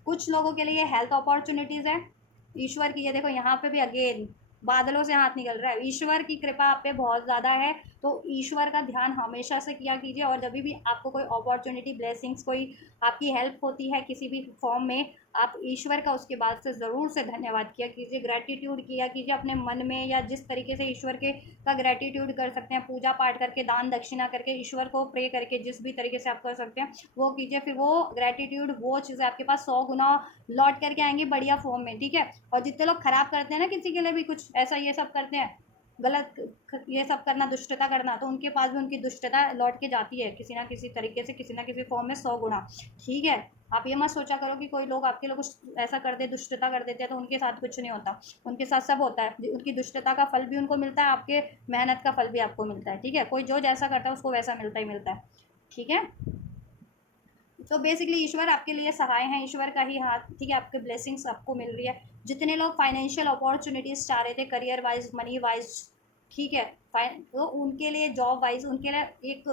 कुछ लोगों के लिए हेल्थ अपॉर्चुनिटीज़ है ईश्वर की। ये देखो यहाँ पे भी अगेन बादलों से हाथ निकल रहा है, ईश्वर की कृपा आप पे बहुत ज़्यादा है, तो ईश्वर का ध्यान हमेशा से किया कीजिए। और जब भी आपको कोई अपॉर्चुनिटी, ब्लेसिंग्स, कोई आपकी हेल्प होती है किसी भी फॉर्म में, आप ईश्वर का उसके बाद से ज़रूर से धन्यवाद किया कीजिए, ग्रैटिट्यूड किया कीजिए अपने मन में, या जिस तरीके से ईश्वर के का ग्रैटिट्यूड कर सकते हैं, पूजा पाठ करके, दान दक्षिणा करके, ईश्वर को प्रे करके, जिस भी तरीके से आप कर सकते हैं वो कीजिए। फिर वो ग्रैटिट्यूड, वो चीज़ें आपके पास 100 गुना लौट करके आएंगी बढ़िया फॉर्म में, ठीक है। और जितने लोग खराब करते हैं ना किसी के लिए भी कुछ ऐसा ये सब करते हैं, गलत ये सब करना, दुष्टता करना, तो उनके पास भी उनकी दुष्टता लौट के जाती है किसी ना किसी तरीके से, किसी ना किसी फॉर्म में 100 गुना, ठीक है। आप ये मत सोचा करो कि कोई लोग आपके लिए कुछ ऐसा कर दे, दुष्टता कर देते हैं तो उनके साथ कुछ नहीं होता, उनके साथ सब होता है। उनकी दुष्टता का फल भी उनको मिलता है, आपके मेहनत का फल भी आपको मिलता है, ठीक है। कोई जो जैसा करता है उसको वैसा मिलता ही मिलता है, ठीक है। तो बेसिकली ईश्वर आपके लिए सहाय हैं, ईश्वर का ही हाथ, ठीक है, आपके ब्लेसिंग्स आपको मिल रही है। जितने लोग फाइनेंशियल अपॉर्चुनिटीज़ चाह रहे थे, करियर वाइज, मनी वाइज, ठीक है, फाइन, तो उनके लिए, जॉब वाइज, उनके लिए एक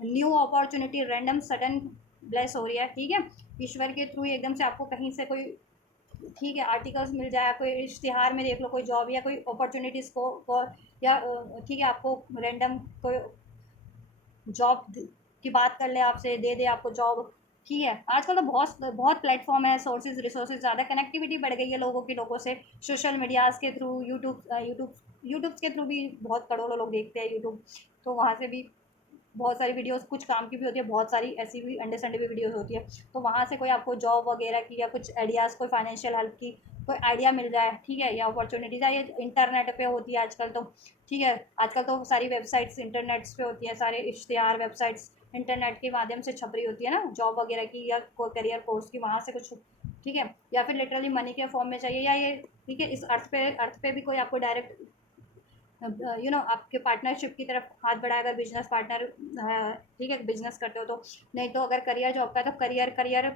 new opportunity random sudden bless हो रही है, ठीक है। ईश्वर के थ्रू एकदम से आपको कहीं से कोई, ठीक है, आर्टिकल्स मिल जाए, कोई इश्तिहार में देख लो कोई जॉब या कोई अपॉर्चुनिटीज़ को या ठीक है, आपको रैंडम कोई जॉब की बात कर ले आपसे, दे दे आपको जॉब, ठीक है। आजकल तो बहुत बहुत प्लेटफॉर्म है, सोर्सेज रिसोर्सेज ज़्यादा, कनेक्टिविटी बढ़ गई है लोगों की, लोगों से सोशल मीडियाज़ के थ्रू, यूट्यूब के थ्रू भी बहुत करोड़ों लोग देखते हैं यूट्यूब, तो वहाँ से भी बहुत सारी वीडियोस, कुछ काम की भी होती है, बहुत सारी ऐसी भी अंडे संडे भी वीडियोस होती है, तो वहाँ से कोई आपको जॉब वगैरह की या कुछ आइडियाज़, कोई फाइनेंशियल हेल्प की कोई आइडिया मिल जाए, ठीक है, या अपॉर्चुनिटीज़ है, ये इंटरनेट पे होती है आजकल तो, ठीक है। आजकल तो सारी वेबसाइट्स इंटरनेट्स पे होती है, सारे इश्तिहार वेबसाइट्स इंटरनेट के माध्यम से छप रही होती है ना, जॉब वगैरह की या कोई करियर कोर्स की, वहाँ से कुछ ठीक है, या फिर लिटरली मनी के फॉर्म में चाहिए, या ये ठीक है इस अर्थ पे भी कोई आपको डायरेक्ट आपके पार्टनरशिप की तरफ हाथ बढ़ाए, अगर बिजनेस पार्टनर ठीक है बिजनेस करते हो तो। नहीं तो अगर करियर जॉब का तो करियर करियर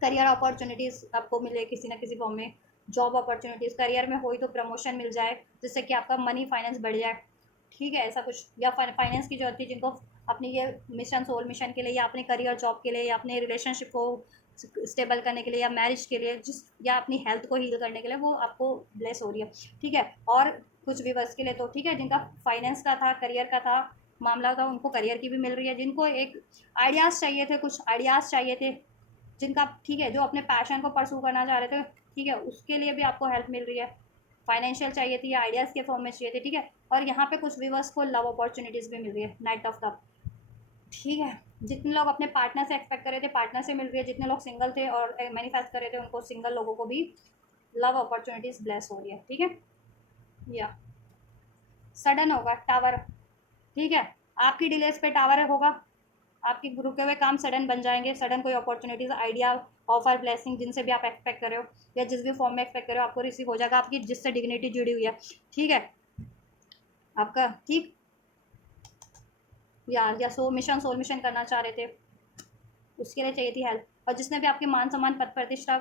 करियर अपॉर्चुनिटीज़ आपको मिले किसी ना किसी फॉर्म में, जॉब अपॉर्चुनिटीज़ करियर में हुई तो प्रमोशन मिल जाए जिससे कि आपका मनी फाइनेंस बढ़ जाए, ठीक है ऐसा कुछ। या फाइनेंस की जरूरत थी जिनको अपनी ये मिशन सोल मिशन के लिए, या अपने करियर जॉब के लिए, या अपने रिलेशनशिप को स्टेबल करने के लिए, या मैरिज के लिए, जिस या अपनी हेल्थ को हील करने के लिए, वो आपको ब्लेस हो रही है, ठीक है। और कुछ व्यूवर्स के लिए तो ठीक है जिनका फाइनेंस का था, करियर का था मामला था, उनको करियर की भी मिल रही है। जिनको एक आइडियाज़ चाहिए थे, कुछ आइडियाज़ चाहिए थे जिनका, ठीक है जो अपने पैशन को परसू करना चाह रहे थे, ठीक है उसके लिए भी आपको हेल्प मिल रही है। फाइनेंशियल चाहिए थी या आइडियाज़ के फॉर्म में चाहिए थे, ठीक है। और यहाँ पे कुछ व्यूवर्स को लव अपॉर्चुनिटीज़ भी मिल रही है, नाइट ऑफ कप, ठीक है। जितने लोग अपने पार्टनर से एक्सपेक्ट कर रहे थे पार्टनर से मिल रही है, जितने लोग सिंगल थे और मैनिफेस्ट कर रहे थे उनको, सिंगल लोगों को भी लव अपॉर्चुनिटीज़ ब्लेस हो रही है, ठीक है। या सडन होगा टावर, ठीक है आपकी डिलेस पे टावर होगा, आपके रुके हुए काम सडन बन जाएंगे, सडन कोई अपॉर्चुनिटीज आइडिया ऑफर ब्लेसिंग जिनसे भी आप एक्सपेक्ट कर रहे हो या जिस भी फॉर्म में एक्सपेक्ट कर रहे हो आपको रिसीव हो जाएगा, आपकी जिससे डिग्निटी जुड़ी हुई है, ठीक है आपका, ठीक। या सोल मिशन करना चाह रहे थे उसके लिए चाहिए थी हेल्प, और जिसने भी आपके मान सम्मान पद प्रतिष्ठा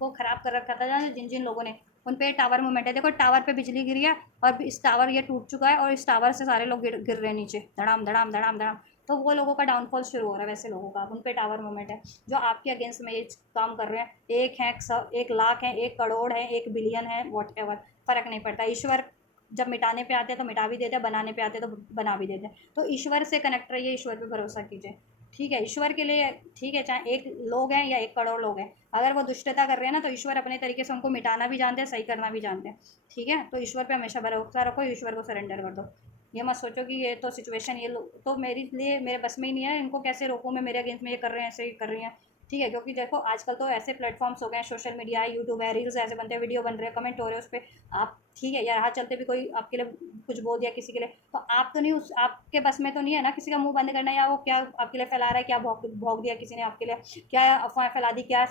को खराब कर रखा था, जिन जिन लोगों ने, उन पे टावर मूवमेंट है। देखो टावर पे बिजली गिरी है और इस टावर ये टूट चुका है और इस टावर से सारे लोग गिर रहे हैं नीचे, धड़ाम धड़ाम धड़ाम धड़ाम। तो वो लोगों का डाउनफॉल शुरू हो रहा है, वैसे लोगों का उन पे टावर मूवमेंट है जो आपके अगेंस्ट में ये काम कर रहे हैं। एक है, 1 लाख है, 1 करोड़ है, 1 बिलियन है, वॉट एवर, फ़र्क नहीं पड़ता। ईश्वर जब मिटाने पे आते हैं तो मिटा भी देते हैं, बनाने पे आते हैं तो बना भी देते हैं। तो ईश्वर से कनेक्ट रहिए, ईश्वर पे भरोसा कीजिए, ठीक है। ईश्वर के लिए ठीक है, चाहे 1 लोग हैं या 1 करोड़ लोग हैं, अगर वो दुष्टता कर रहे हैं ना तो ईश्वर अपने तरीके से उनको मिटाना भी जानते हैं, सही करना भी जानते हैं, ठीक है। तो ईश्वर पे हमेशा भरोसा रखो, ईश्वर को सरेंडर कर दो। ये मत सोचो कि ये तो सिचुएशन ये तो मेरे लिए मेरे बस में ही नहीं है, इनको कैसे रोकूँ मैं, मेरे अगेंस्ट में ये कर रहे हैं, ऐसे ही कर रही हैं, ठीक है। क्योंकि देखो आजकल तो ऐसे प्लेटफॉर्म्स हो गए हैं, सोशल मीडिया है, यूट्यूब है, रील्स ऐसे बनते हैं, वीडियो बन रहे हैं, कमेंट हो रहे हैं उस पर, आप ठीक है या राह चलते भी कोई आपके लिए कुछ बोल दिया किसी के लिए, तो आप तो नहीं, उस आपके बस में तो नहीं है ना किसी का मुंह बंद करना, या वो क्या आपके लिए फैला रहा है, क्या भोग दिया किसी ने आपके लिए, क्या अफवाह फैला दी, क्या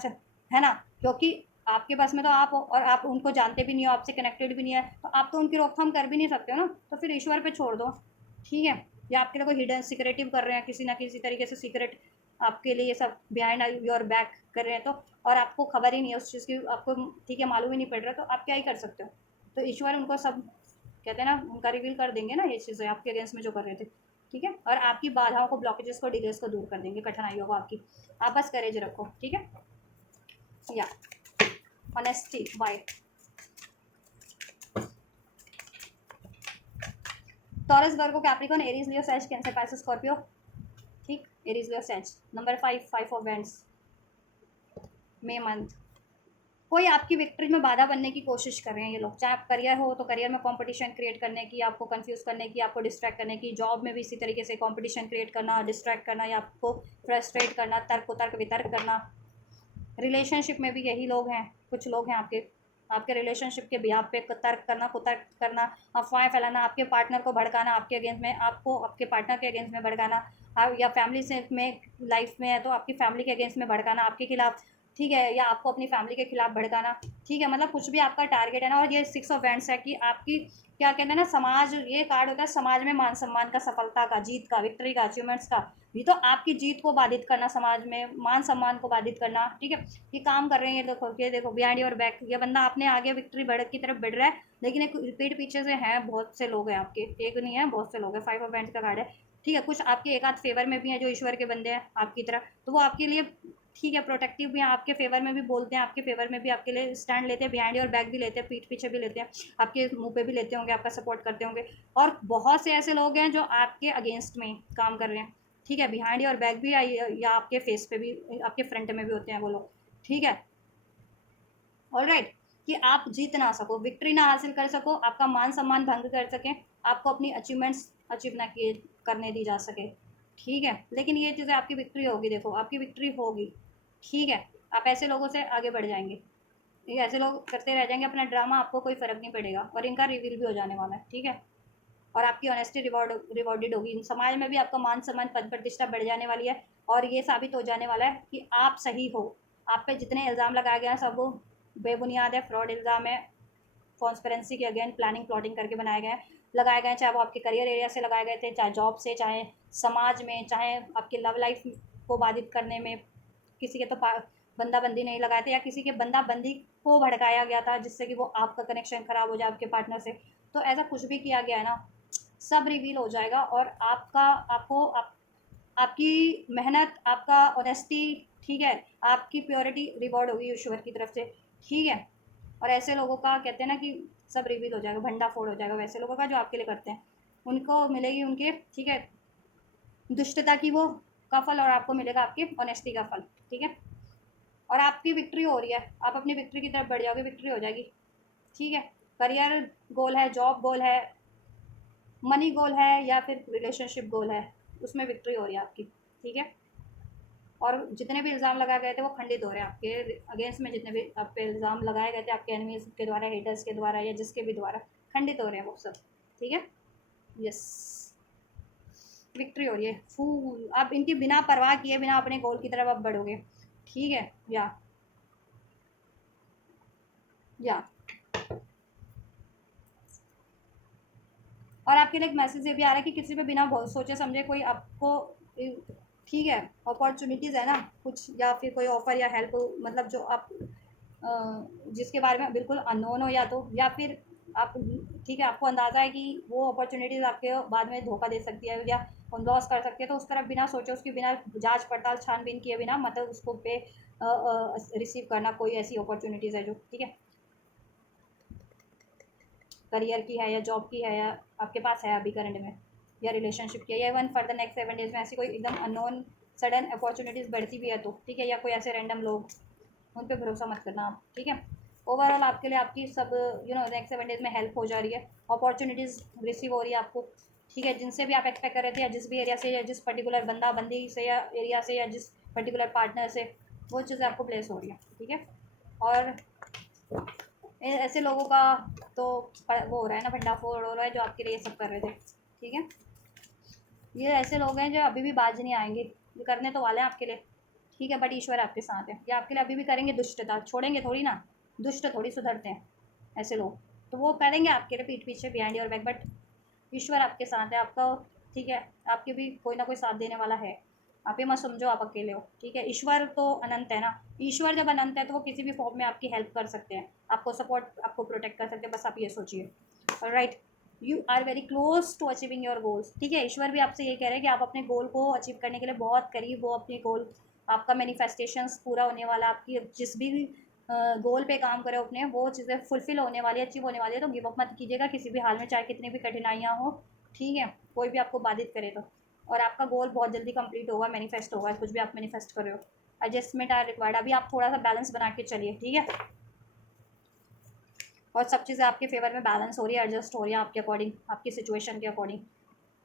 है ना। क्योंकि आपके पास में तो आप हो और आप उनको जानते भी नहीं हो, आपसे कनेक्टेड भी नहीं है, तो आप तो उनकी रोकथाम कर भी नहीं सकते हो ना, तो फिर ईश्वर पे छोड़ दो, ठीक है। या आपके लिए कोई हिडन सिक्रेटिव कर रहे हैं किसी ना किसी तरीके से, सीक्रेट आपके लिए ये सब बिहाइंड योर बैक कर रहे हैं, तो और आपको खबर ही नहीं है उस चीज़ की, आपको ठीक है मालूम ही नहीं पड़ रहा, तो आप क्या ही कर सकते हो। तो ईश्वर उनको सब कहते हैं ना, उनका रिवील कर देंगे ना ये चीज़ें आपके अगेंस्ट में जो कर रहे थे, ठीक है। और आपकी बाधाओं को, ब्लॉकेजेस को, डिलेस को दूर कर देंगे, कठिनाइयों को आपकी। आप बस करेज रखो, ठीक है। या honesty by Taurus, Virgo, Capricorn, Aries, Leo, Sag, Cancer, Pisces, Scorpio, ठीक। Aries, Leo, Sag. Number 5, 5 of wands, May month. कोई आपकी विक्ट्री में बाधा बनने की कोशिश कर रहे हैं ये लोग, चाहे आप करियर हो तो करियर में कंपटीशन क्रिएट करने की, आपको कंफ्यूज करने की, आपको डिस्ट्रैक्ट करने की, जॉब में भी इसी तरीके से कंपटीशन क्रिएट करना, डिस्ट्रैक्ट करना, या आपको फ्रस्ट्रेट करना, तर्क वितर्क करना। रिलेशनशिप में भी यही लोग हैं, कुछ लोग हैं आपके आपके रिलेशनशिप के बिहाफ पे तर्क करना, कुतर्क करना, अफवाहें फैलाना, आपके पार्टनर को भड़काना, आपके अगेंस्ट में, आपको आपके पार्टनर के अगेंस्ट में भड़काना, या फैमिली से में लाइफ में है तो आपकी फैमिली के अगेंस्ट में भड़काना, आपके खिलाफ, ठीक है, या आपको अपनी फैमिली के खिलाफ भड़काना, ठीक है। मतलब कुछ भी आपका टारगेट है ना। और ये 6 ऑफ वैंड्स है कि आपकी क्या कहते हैं ना, समाज, ये कार्ड होता है समाज में मान सम्मान का, सफलता का, जीत का, विक्ट्री का, अचीवमेंट्स का। ये तो आपकी जीत को बाधित करना, समाज में मान सम्मान को बाधित करना, ठीक है। ये काम कर रहे हैं, ये देखो बिहाइंड योर बैक, ये बंदा अपने आगे विक्ट्री बढ़ की तरफ बढ़ रहा है, लेकिन एक पीठ पीछे से है, बहुत से लोग हैं आपके, एक नहीं है बहुत से लोग हैं। 5 ऑफ वैंड्स का कार्ड है, ठीक है। कुछ आपके एक आध फेवर में भी हैं जो ईश्वर के बंदे हैं आपकी तरह, तो वो आपके लिए ठीक है प्रोटेक्टिव भी हैं, आपके फेवर में भी बोलते हैं, आपके फेवर में भी आपके लिए स्टैंड लेते हैं, बिहाइंड योर बैक भी लेते हैं, पीठ पीछे भी लेते हैं, आपके मुंह पे भी लेते होंगे, आपका सपोर्ट करते होंगे। और बहुत से ऐसे लोग हैं जो आपके अगेंस्ट में काम कर रहे हैं, ठीक है। बिहाइंड योर बैक भी या आपके फेस पे भी, आपके फ्रंट में भी होते हैं वो लोग, ठीक है। ऑलराइट, कि आप जीत ना सको, विक्ट्री ना हासिल कर सको, आपका मान सम्मान भंग कर सकें, आपको अपनी अचीवमेंट्स अचीव ना किए करने दी जा सके, ठीक है। लेकिन ये चीज़ें आपकी विक्ट्री होगी, देखो आपकी विक्ट्री होगी, ठीक है। आप ऐसे लोगों से आगे बढ़ जाएंगे, ये ऐसे लोग करते रह जाएंगे अपना ड्रामा, आपको कोई फ़र्क नहीं पड़ेगा, और इनका रिवील भी हो जाने वाला है, ठीक है। और आपकी ऑनेस्टी रिवॉर्डेड होगी, समाज में भी आपका मान सम्मान पद प्रतिष्ठा बढ़ जाने वाली है, और ये साबित हो जाने वाला है कि आप सही हो, आप पे जितने इल्ज़ाम लगाए गए हैं सब बेबुनियाद है, फ्रॉड इल्ज़ाम है, कॉन्स्पिरेंसी के अगेंस्ट प्लानिंग प्लॉटिंग करके बनाए गए लगाए गए, चाहे वो आपके करियर एरिया से लगाए गए थे, चाहे जॉब से, चाहे समाज में, चाहे आपके लव लाइफ को बाधित करने में। किसी के तो बंदा बंदी नहीं लगाए थे, या किसी के बंदा बंदी को भड़काया गया था जिससे कि वो आपका कनेक्शन ख़राब हो जाए आपके पार्टनर से। तो ऐसा कुछ भी किया गया है ना, सब रिवील हो जाएगा। और आपकी मेहनत, आपका ऑनेस्टी, ठीक है, आपकी प्योरिटी रिवॉर्ड होगी ईश्वर की तरफ से, ठीक है। और ऐसे लोगों का कहते हैं ना कि सब रिवील हो जाएगा, भंडा फोड़ हो जाएगा वैसे लोगों का जो आपके लिए करते हैं, उनको मिलेगी उनके, ठीक है, दुष्टता की वो का फल, और आपको मिलेगा आपकी ऑनेस्टी का फल, ठीक है। और आपकी विक्ट्री हो रही है, आप अपनी विक्ट्री की तरफ बढ़ जाओगे, विक्ट्री हो जाएगी, ठीक है। करियर गोल है, जॉब गोल है, मनी गोल है, या फिर रिलेशनशिप गोल है, उसमें विक्ट्री हो रही है आपकी, ठीक है। और जितने भी इल्ज़ाम लगाए गए थे वो खंडित हो रहे हैं आपके अगेंस्ट में, जितने भी आप पे इल्ज़ाम लगाए गए थे आपके एनिमीज के द्वारा, हेटर्स के द्वारा, या जिसके भी द्वारा, खंडित हो रहे हैं वो सब, ठीक है। यस, विक्ट्री हो रही है, फूल। आप इनकी बिना परवाह किए, बिना अपने गोल की तरफ आप बढ़ोगे, ठीक है। या और आपके लिए एक मैसेज ये भी आ रहा है कि किसी पे बिना बहुत सोचे समझे कोई आपको, ठीक है, अपॉर्चुनिटीज़ है ना कुछ, या फिर कोई ऑफ़र या हेल्प, मतलब जो आप जिसके बारे में बिल्कुल अननोन हो, या तो, या फिर आप, ठीक है, आपको अंदाज़ा है कि वो अपॉर्चुनिटीज़ आपके बाद में धोखा दे सकती है या लॉस कर सकती है, तो उस तरफ बिना सोचे, उसकी बिना जांच पड़ताल छानबीन किए बिना, मतलब उसको पे रिसीव करना कोई ऐसी अपॉर्चुनिटीज़ है जो, ठीक है, करियर की है या जॉब की है, या आपके पास है अभी करंट में, या रिलेशनशिप की है, या even for the next 7 days में ऐसी कोई एकदम अननोन सडन अपॉर्चुनिटीज़ बढ़ती भी है तो, ठीक है, या कोई ऐसे रैंडम लोग, उन पर भरोसा मत करना आप, ठीक है। ओवरऑल आपके लिए आपकी सब नेक्स्ट 7 डेज में हेल्प हो जा रही है, अपॉर्चुनिटीज़ रिसीव हो रही है आपको, ठीक है, जिनसे भी आप एक्सपेक्ट कर रहे थे, या जिस भी एरिया से, या जिस पर्टिकुलर बंदा बंदी से, या एरिया से, या जिस पर्टिकुलर पार्टनर से, वो चीज़ें आपको प्लेस हो रही है, ठीक है। और ऐसे लोगों का तो वो हो रहा है ना, भंडाफोड़ हो रहा है जो आपके लिए ये सब कर रहे थे, ठीक है। ये ऐसे लोग हैं जो अभी भी बाज नहीं आएंगे, ये करने तो वाले हैं आपके लिए, ठीक है, बट ईश्वर आपके साथ है, ये आपके लिए अभी भी करेंगे दुष्टता, छोड़ेंगे थोड़ी ना, दुष्ट थोड़ी सुधरते हैं ऐसे लोग, तो वो करेंगे आपके लिए पीठ पीछे, बिहाइंड योर बैक, बट ईश्वर आपके साथ है आपका, ठीक है। आपके भी कोई ना कोई साथ देने वाला है, आप ये मत समझो आप अकेले हो, ठीक है। ईश्वर तो अनंत है ना, ईश्वर जब अनंत है तो वो किसी भी फॉर्म में आपकी हेल्प कर सकते हैं, आपको सपोर्ट, आपको प्रोटेक्ट कर सकते हैं, बस आप ये सोचिए, right. You are very close to achieving your goals, ठीक है। ईश्वर भी आपसे ये कह रहे हैं कि आप अपने गोल को अचीव करने के लिए बहुत करीब हो, अपने गोल, आपका मैनिफेस्टेशंस पूरा होने वाला, आपकी जिस भी गोल पे काम करें अपने, वो चीज़ें फुलफिल होने वाली है, अचीव होने वाली है, तो गिव अप मत कीजिएगा किसी भी हाल में, चाहे कितनी भी कठिनाइयाँ हो, ठीक है, कोई भी आपको बाधित करे तो। और आपका गोल बहुत जल्दी कंप्लीट होगा, मैनिफेस्ट होगा, कुछ भी आप मैनिफेस्ट कर रहे हो। एडजस्टमेंट आर रिक्वायर्ड, अभी आप थोड़ा सा बैलेंस बना के चलिए, ठीक है। और सब चीज़ें आपके फेवर में बैलेंस हो रही है, एडजस्ट हो रही है आपके अकॉर्डिंग, आपकी सिचुएशन के अकॉर्डिंग।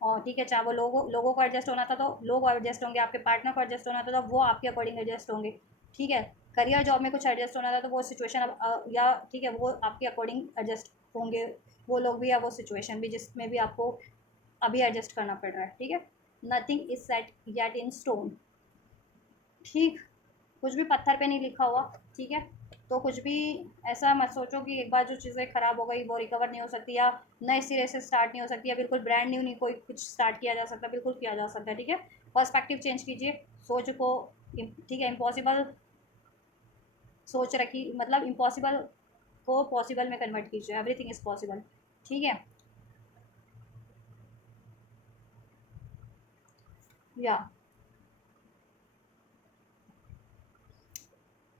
और ठीक है, चाहे वो लोगों को एडजस्ट होना था तो लोग एडजस्ट होंगे, आपके पार्टनर को एडजस्ट होना था तो वो आपके अकॉर्डिंग एडजस्ट होंगे, ठीक है। करियर जॉब में कुछ एडजस्ट होना था तो वो सिचुएशन अब या ठीक है, वो आपके अकॉर्डिंग एडजस्ट होंगे, वो लोग भी या वो सिचुएशन भी जिसमें भी आपको अभी एडजस्ट करना पड़ रहा है, ठीक है। Nothing is set yet in stone, ठीक, कुछ भी पत्थर पे नहीं लिखा हुआ, ठीक है। तो कुछ भी ऐसा मत सोचो कि एक बार जो चीज़ें ख़राब हो गई वो रिकवर नहीं हो सकती, या नए सिरे से स्टार्ट नहीं हो सकती, या बिल्कुल ब्रांड न्यू नहीं कोई कुछ स्टार्ट किया जा सकता, बिल्कुल किया जा सकता है, ठीक है। पर्सपेक्टिव चेंज कीजिए, सोच को, ठीक है, इम्पॉसिबल सोच रखी, मतलब इम्पॉसिबल को पॉसिबल में कन्वर्ट कीजिए, एवरीथिंग इज़ पॉसिबल, ठीक है। या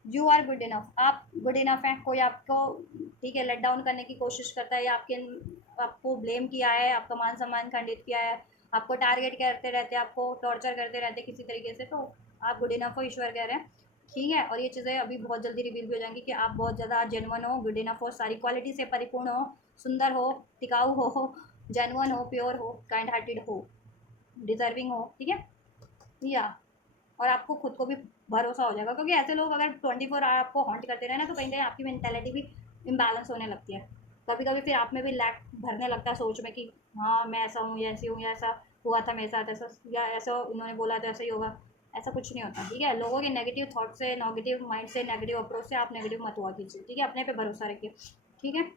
यू आर गुड इनफ, आप गुड इनफ हैं, कोई आपको, ठीक है, लेट डाउन करने की कोशिश करता है, या आपको ब्लेम किया है, आपका मान सम्मान खंडित किया है, आपको टारगेट करते रहते हैं, आपको टॉर्चर करते रहते हैं किसी तरीके से, तो आप गुड इनफ हो, ईश्वर कह रहे हैं, ठीक है। और ये चीज़ें अभी बहुत जल्दी रिवील भी हो जाएंगी कि आप बहुत ज़्यादा जेन्युइन हो, गुड इनफ हो, सारी क्वालिटी से परिपूर्ण हो, सुंदर हो, टिकाऊ हो, जेन्युइन हो, प्योर हो, काइंड हार्टेड हो, डिजर्विंग हो, ठीक है। या और आपको खुद को भी भरोसा हो जाएगा, क्योंकि ऐसे लोग अगर 24 आवर आपको हॉन्ट करते रहे ना, तो कहीं ना कहीं आपकी मेंटेलिटी भी इम्बैलेंस होने लगती है, कभी कभी फिर आप में भी लैक भरने लगता है सोच में कि हाँ मैं ऐसा हूँ या ऐसी हूँ, या ऐसा हुआ था मेरे साथ, ऐसा या ऐसा उन्होंने बोला तो ऐसा ही होगा, ऐसा कुछ नहीं होता, ठीक है। लोगों के नेगेटिव थॉट से, नेगेटिव माइंड से, नेगेटिव अप्रोच से आप नेगेटिव मत हुआ कीजिए, ठीक है। अपने पे भरोसा रखिए, ठीक है।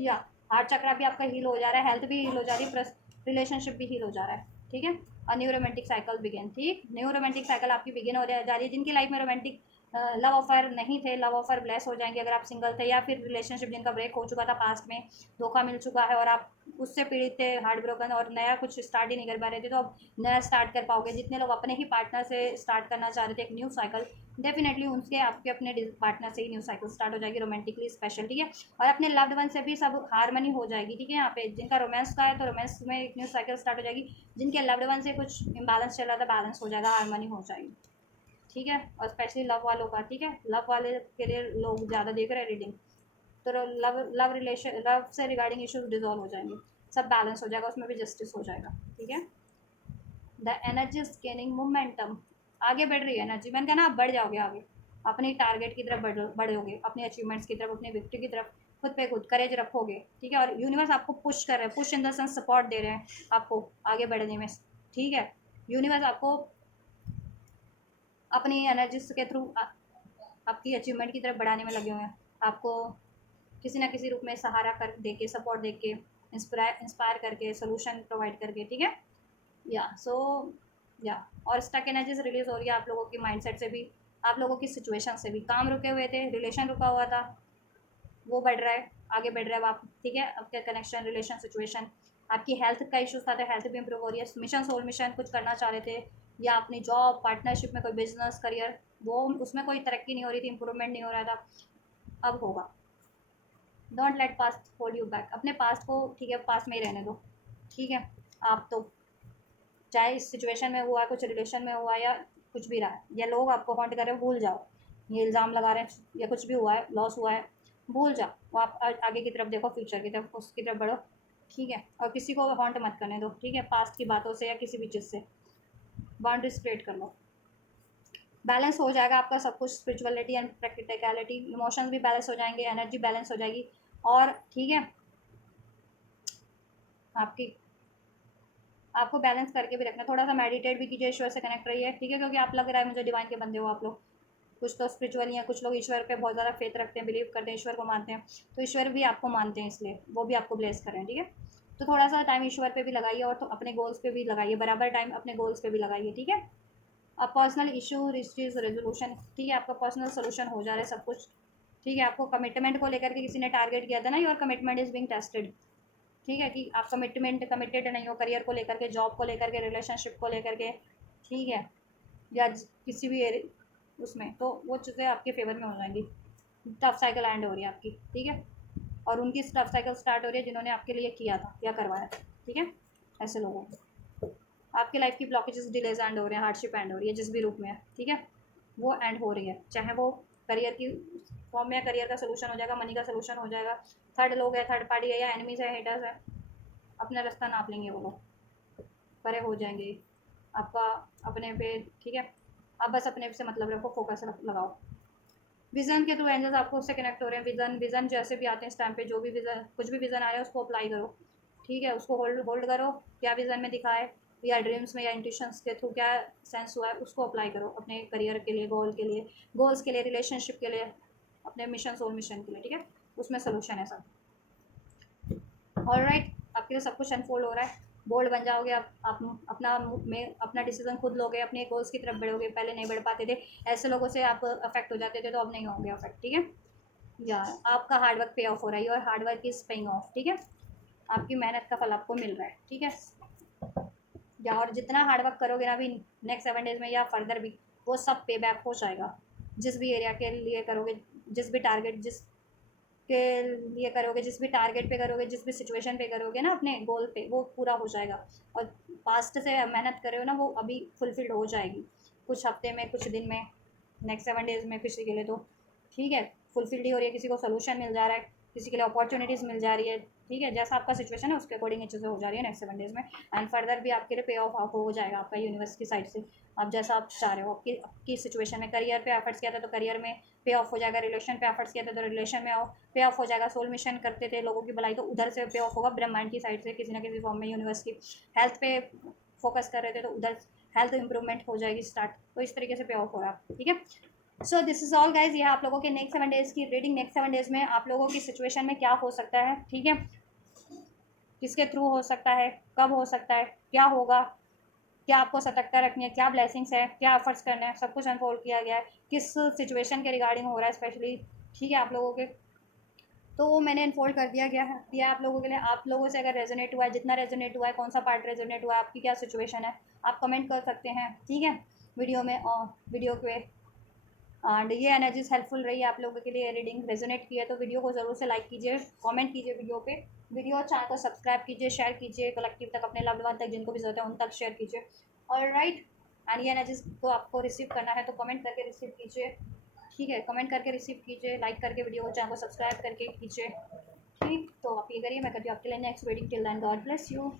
या हार्ट चक्रा भी आपका हील हो जा रहा है, हेल्थ भी हील हो जा रही है, प्लस रिलेशनशिप भी हील हो जा रहा है, ठीक है। और न्यू रोमांटिक साइकिल बिगिन, ठीक, न्यू रोमांटिक साइकिल आपकी बिगिन हो जा रही है। जिनकी लाइफ में रोमांटिक लव अफेयर नहीं थे, लव अफेयर ब्लेस हो जाएंगे अगर आप सिंगल थे, या फिर रिलेशनशिप जिनका ब्रेक हो चुका था पास्ट में, धोखा मिल चुका है और आप उससे पीड़ित थे, हार्ट ब्रोकन, और नया कुछ स्टार्ट ही नहीं कर पा रहे थे, तो अब नया स्टार्ट कर पाओगे। जितने लोग अपने ही पार्टनर से स्टार्ट करना चाह रहे थे एक न्यू साइकिल, डेफिनेटली उनके आपके अपने पार्टनर से ही न्यू साइकिल स्टार्ट हो जाएगी, रोमांटिकली स्पेशल, ठीक है। और अपने लव्ड वन से भी सब हारमनी हो जाएगी, ठीक है। यहाँ पे जिनका रोमांस का है तो रोमांस में एक न्यू साइकिल स्टार्ट हो जाएगी, जिनके लव्ड वन से कुछ इम्बैलेंस चल रहा था बैलेंस हो जाएगा, हारमनी हो जाएगी, ठीक है। और स्पेशली लव वालों का, ठीक है, लव वाले के लिए लोग ज़्यादा देख रहे हैं रीडिंग, तो लव लव रिलेशन, लव से रिगार्डिंग इश्यूज डिजॉल्व हो जाएंगे, सब बैलेंस हो जाएगा, उसमें भी जस्टिस हो जाएगा, ठीक है। The energy is gaining momentum, आगे बढ़ रही है एनर्जी, मैंने कहा ना आप बढ़ जाओगे आगे, अपनी टारगेट की तरफ बढ़ोगे, अपने अचीवमेंट्स की तरफ, अपनी विक्ट्री की तरफ, खुद पे खुद करेज रखोगे, ठीक है। और यूनिवर्स आपको पुश कर रहे हैं, push in the sense support दे रहे हैं आपको आगे बढ़ने में, ठीक है। यूनिवर्स आपको अपनी एनर्जीज के थ्रू आपकी अचीवमेंट की तरफ बढ़ाने में लगे हुए हैं, आपको किसी ना किसी रूप में सहारा कर दे के, सपोर्ट दे के, इंस्पायर करके, सोल्यूशन प्रोवाइड करके, ठीक है। या सो या और स्टक एनर्जीज रिलीज हो रही है आप लोगों की माइंडसेट से भी, आप लोगों की सिचुएशन से भी। काम रुके हुए थे, रिलेशन रुका हुआ था, वो बढ़ रहा है, आगे बढ़ रहा है आप, ठीक है। आपके कनेक्शन, रिलेशन, सिचुएशन, आपकी हेल्थ का इशूज था तो हेल्थ भी इंप्रूव हो रही है। मिशन सोल मिशन कुछ करना चाह रहे थे, या अपनी जॉब, पार्टनरशिप में कोई बिजनेस, करियर, वो उसमें कोई तरक्की नहीं हो रही थी, इंप्रूवमेंट नहीं हो रहा था, अब होगा। Don't let past hold you back, अपने पास्ट को, ठीक है, पास्ट में ही रहने दो, ठीक है। आप तो चाहे इस सिचुएशन में हुआ, कुछ रिलेशन में हुआ, या कुछ भी रहा है, या लोग आपको हॉन्ट कर रहे हैं, भूल जाओ, ये इल्ज़ाम लगा रहे हैं या कुछ भी हुआ है, लॉस हुआ है, भूल जाओ। वो आप आगे की तरफ देखो, फ्यूचर की तरफ, उसकी तरफ बढ़ो, ठीक है। और किसी को हॉन्ट मत करने दो, ठीक है, पास्ट की बातों से या किसी भी चीज़ से बाउंड्रीज क्रिएट कर लो। बैलेंस हो जाएगा आपका सब कुछ, स्पिरिचुअलिटी एंड प्रैक्टिकलिटी, इमोशंस भी बैलेंस हो जाएंगे, एनर्जी बैलेंस हो जाएगी, और ठीक है, आपकी आपको बैलेंस करके भी रखना, थोड़ा सा मेडिटेट भी कीजिए, ईश्वर से कनेक्ट रहिए, ठीक है। क्योंकि आप लग रहा है मुझे डिवाइन के बंदे हो आप लोग, कुछ तो स्पिरिचुअल हैं, कुछ लोग ईश्वर पे बहुत ज़्यादा फेथ रखते हैं, बिलीव करते हैं, ईश्वर को मानते हैं, तो ईश्वर भी आपको मानते हैं, इसलिए वो भी आपको ब्लेस करें, ठीक है। तो थोड़ा सा टाइम ईश्वर पे भी लगाइए, और तो अपने गोल्स पे भी लगाइए, बराबर टाइम अपने गोल्स पे भी लगाइए, ठीक है। अब पर्सनल इशू, रिस्ट्रीज, रेजोल्यूशन, ठीक है, आपका पर्सनल सोल्यूशन हो जा रहा है सब कुछ, ठीक है। आपको कमिटमेंट को लेकर के किसी ने टारगेट किया था ना, your commitment is being tested, ठीक है, कि आप कमिटेड नहीं हो, करियर को लेकर के, जॉब को लेकर के, रिलेशनशिप को लेकर के, ठीक है, या किसी भी उसमें, तो वो चीज़ें आपके फेवर में हो जाएंगी। टफ साइकिल एंड हो रही है आपकी, ठीक है। और उनकी टफ साइकिल स्टार्ट हो रही है जिन्होंने आपके लिए किया था या करवाया था, ठीक है। ऐसे लोगों को आपकी लाइफ की ब्लॉकेजेस, डिलेज एंड हो रहे हैं, हार्डशिप एंड हो रही है, जिस भी रूप में है, ठीक है, वो एंड हो रही है, चाहे वो करियर की फॉर्म में, करियर का सोल्यूशन हो जाएगा, मनी का सोल्यूशन हो जाएगा, थर्ड लोग है, थर्ड पार्टी है, या एनिमीज है, हेटर्स है, अपना रास्ता नाप लेंगे वो लोग, परे हो जाएंगे आपका अपने पे, ठीक है। आप बस अपने से मतलब रखो, फोकस लगाओ। विज़न के थ्रू एंजल्स आपको उससे कनेक्ट हो रहे हैं, विज़न जैसे भी आते हैं इस टाइम पे, जो भी विज़न, कुछ भी विज़न आ रहा है उसको अप्लाई करो, ठीक है, उसको होल्ड करो, क्या विज़न में दिखा है, या ड्रीम्स में या इंट्यूशंस के थ्रू क्या सेंस हुआ है, उसको अप्लाई करो अपने करियर के लिए, गोल्स के लिए, रिलेशनशिप के लिए, अपने मिशन, सोल मिशन के लिए, ठीक है, उसमें सोल्यूशन है सब। ऑलराइट, आपके लिए सब कुछ अनफोल्ड हो रहा है, बोल्ड बन जाओगे आप अपना डिसीजन खुद लोगे, अपने गोल्स की तरफ बढ़ोगे, पहले नहीं बढ़ पाते थे, ऐसे लोगों से आप अफेक्ट हो जाते थे, तो अब नहीं होंगे अफेक्ट, ठीक है। या आपका हार्डवर्क पे ऑफ हो रहा है, और हार्डवर्क इज पेइंग ऑफ, ठीक है, आपकी मेहनत का फल आपको मिल रहा है, ठीक है। या और जितना हार्डवर्क करोगे ना अभी नेक्स्ट 7 डेज में या फर्दर भी, वो सब पे बैक हो जाएगा, जिस भी एरिया के लिए करोगे, जिस भी टारगेट के लिए करोगे, जिस भी टारगेट पे करोगे, जिस भी सिचुएशन पे करोगे ना अपने गोल पे, वो पूरा हो जाएगा। और पास्ट से मेहनत कर रहे हो ना, वो अभी फुलफिल्ड हो जाएगी, कुछ हफ्ते में, कुछ दिन में, नेक्स्ट 7 डेज में किसी के लिए तो, ठीक है, फुलफिल्ड ही हो रही है, किसी को सोल्यूशन मिल जा रहा है, किसी के लिए अपॉर्चुनिटीज़ मिल जा रही है, ठीक है, जैसा आपका सिचुएशन है उसके अकॉर्डिंग ये चीज़ें हो जा रही है नेक्स्ट 7 डेज में, एंड फर्दर भी आपके लिए पे ऑफ हो जाएगा आपका यूनिवर्स की साइड से, आप जैसा आप चाह रहे हो। आपकी सिचुएशन में करियर पे एफर्ट्स किया था तो करियर में पे ऑफ हो जाएगा, रिलेशन पे एफर्ट्स किया था तो रिलेशन में पे ऑफ हो जाएगा, सोल मिशन करते थे लोगों की भलाई तो उधर से पे ऑफ होगा, ब्रह्मांड की साइड से किसी ना किसी फॉर्म में, यूनिवर्स की हेल्थ पे फोकस कर रहे थे तो उधर हेल्थ इंप्रूवमेंट हो जाएगी स्टार्ट। तो इस तरीके से पे ऑफ हो रहा है, ठीक है। So this is all guys, ये आप लोगों के नेक्स्ट 7 डेज़ की रीडिंग। नेक्स्ट 7 डेज़ में आप लोगों की सिचुएशन में क्या हो सकता है, ठीक है, किसके थ्रू हो सकता है, कब हो सकता है, क्या होगा, क्या आपको सतर्कता रखनी है, क्या ब्लेसिंग्स है, क्या एफर्ट्स करना है, सब कुछ अनफोल्ड किया गया है, किस सिचुएशन के रिगार्डिंग हो रहा है स्पेशली, ठीक है, आप लोगों के। तो वो मैंने अनफोल्ड कर दिया आप लोगों के लिए। आप लोगों से अगर रेजोनेट हुआ है, जितना रेजोनेट हुआ है, कौन सा पार्ट रेजोनेट हुआ है, आपकी क्या सिचुएशन है, आप कमेंट कर सकते हैं, ठीक है, वीडियो में और वीडियो पे। एंड ये एनर्जीज हेल्पफुल रही है आप लोगों के लिए, रीडिंग रेजोनेट की है तो वीडियो को ज़रूर से लाइक कीजिए, कमेंट कीजिए वीडियो पे, वीडियो चैनल को सब्सक्राइब कीजिए, शेयर कीजिए कलेक्टिव तक, अपने लव्ड वन तक जिनको भी ज़रूरत है उन तक शेयर कीजिए। और राइट, एंड ये एनर्जीज को आपको रिसीव करना है तो कमेंट करके रिसीव कीजिए, ठीक है, कमेंट करके रिसीव कीजिए, लाइक करके वीडियो को, चैनल को सब्सक्राइब करके कीजिए, ठीक। तो आप ये करिए, मैं करती हूँ आपके लिए next reading. Till then God bless you.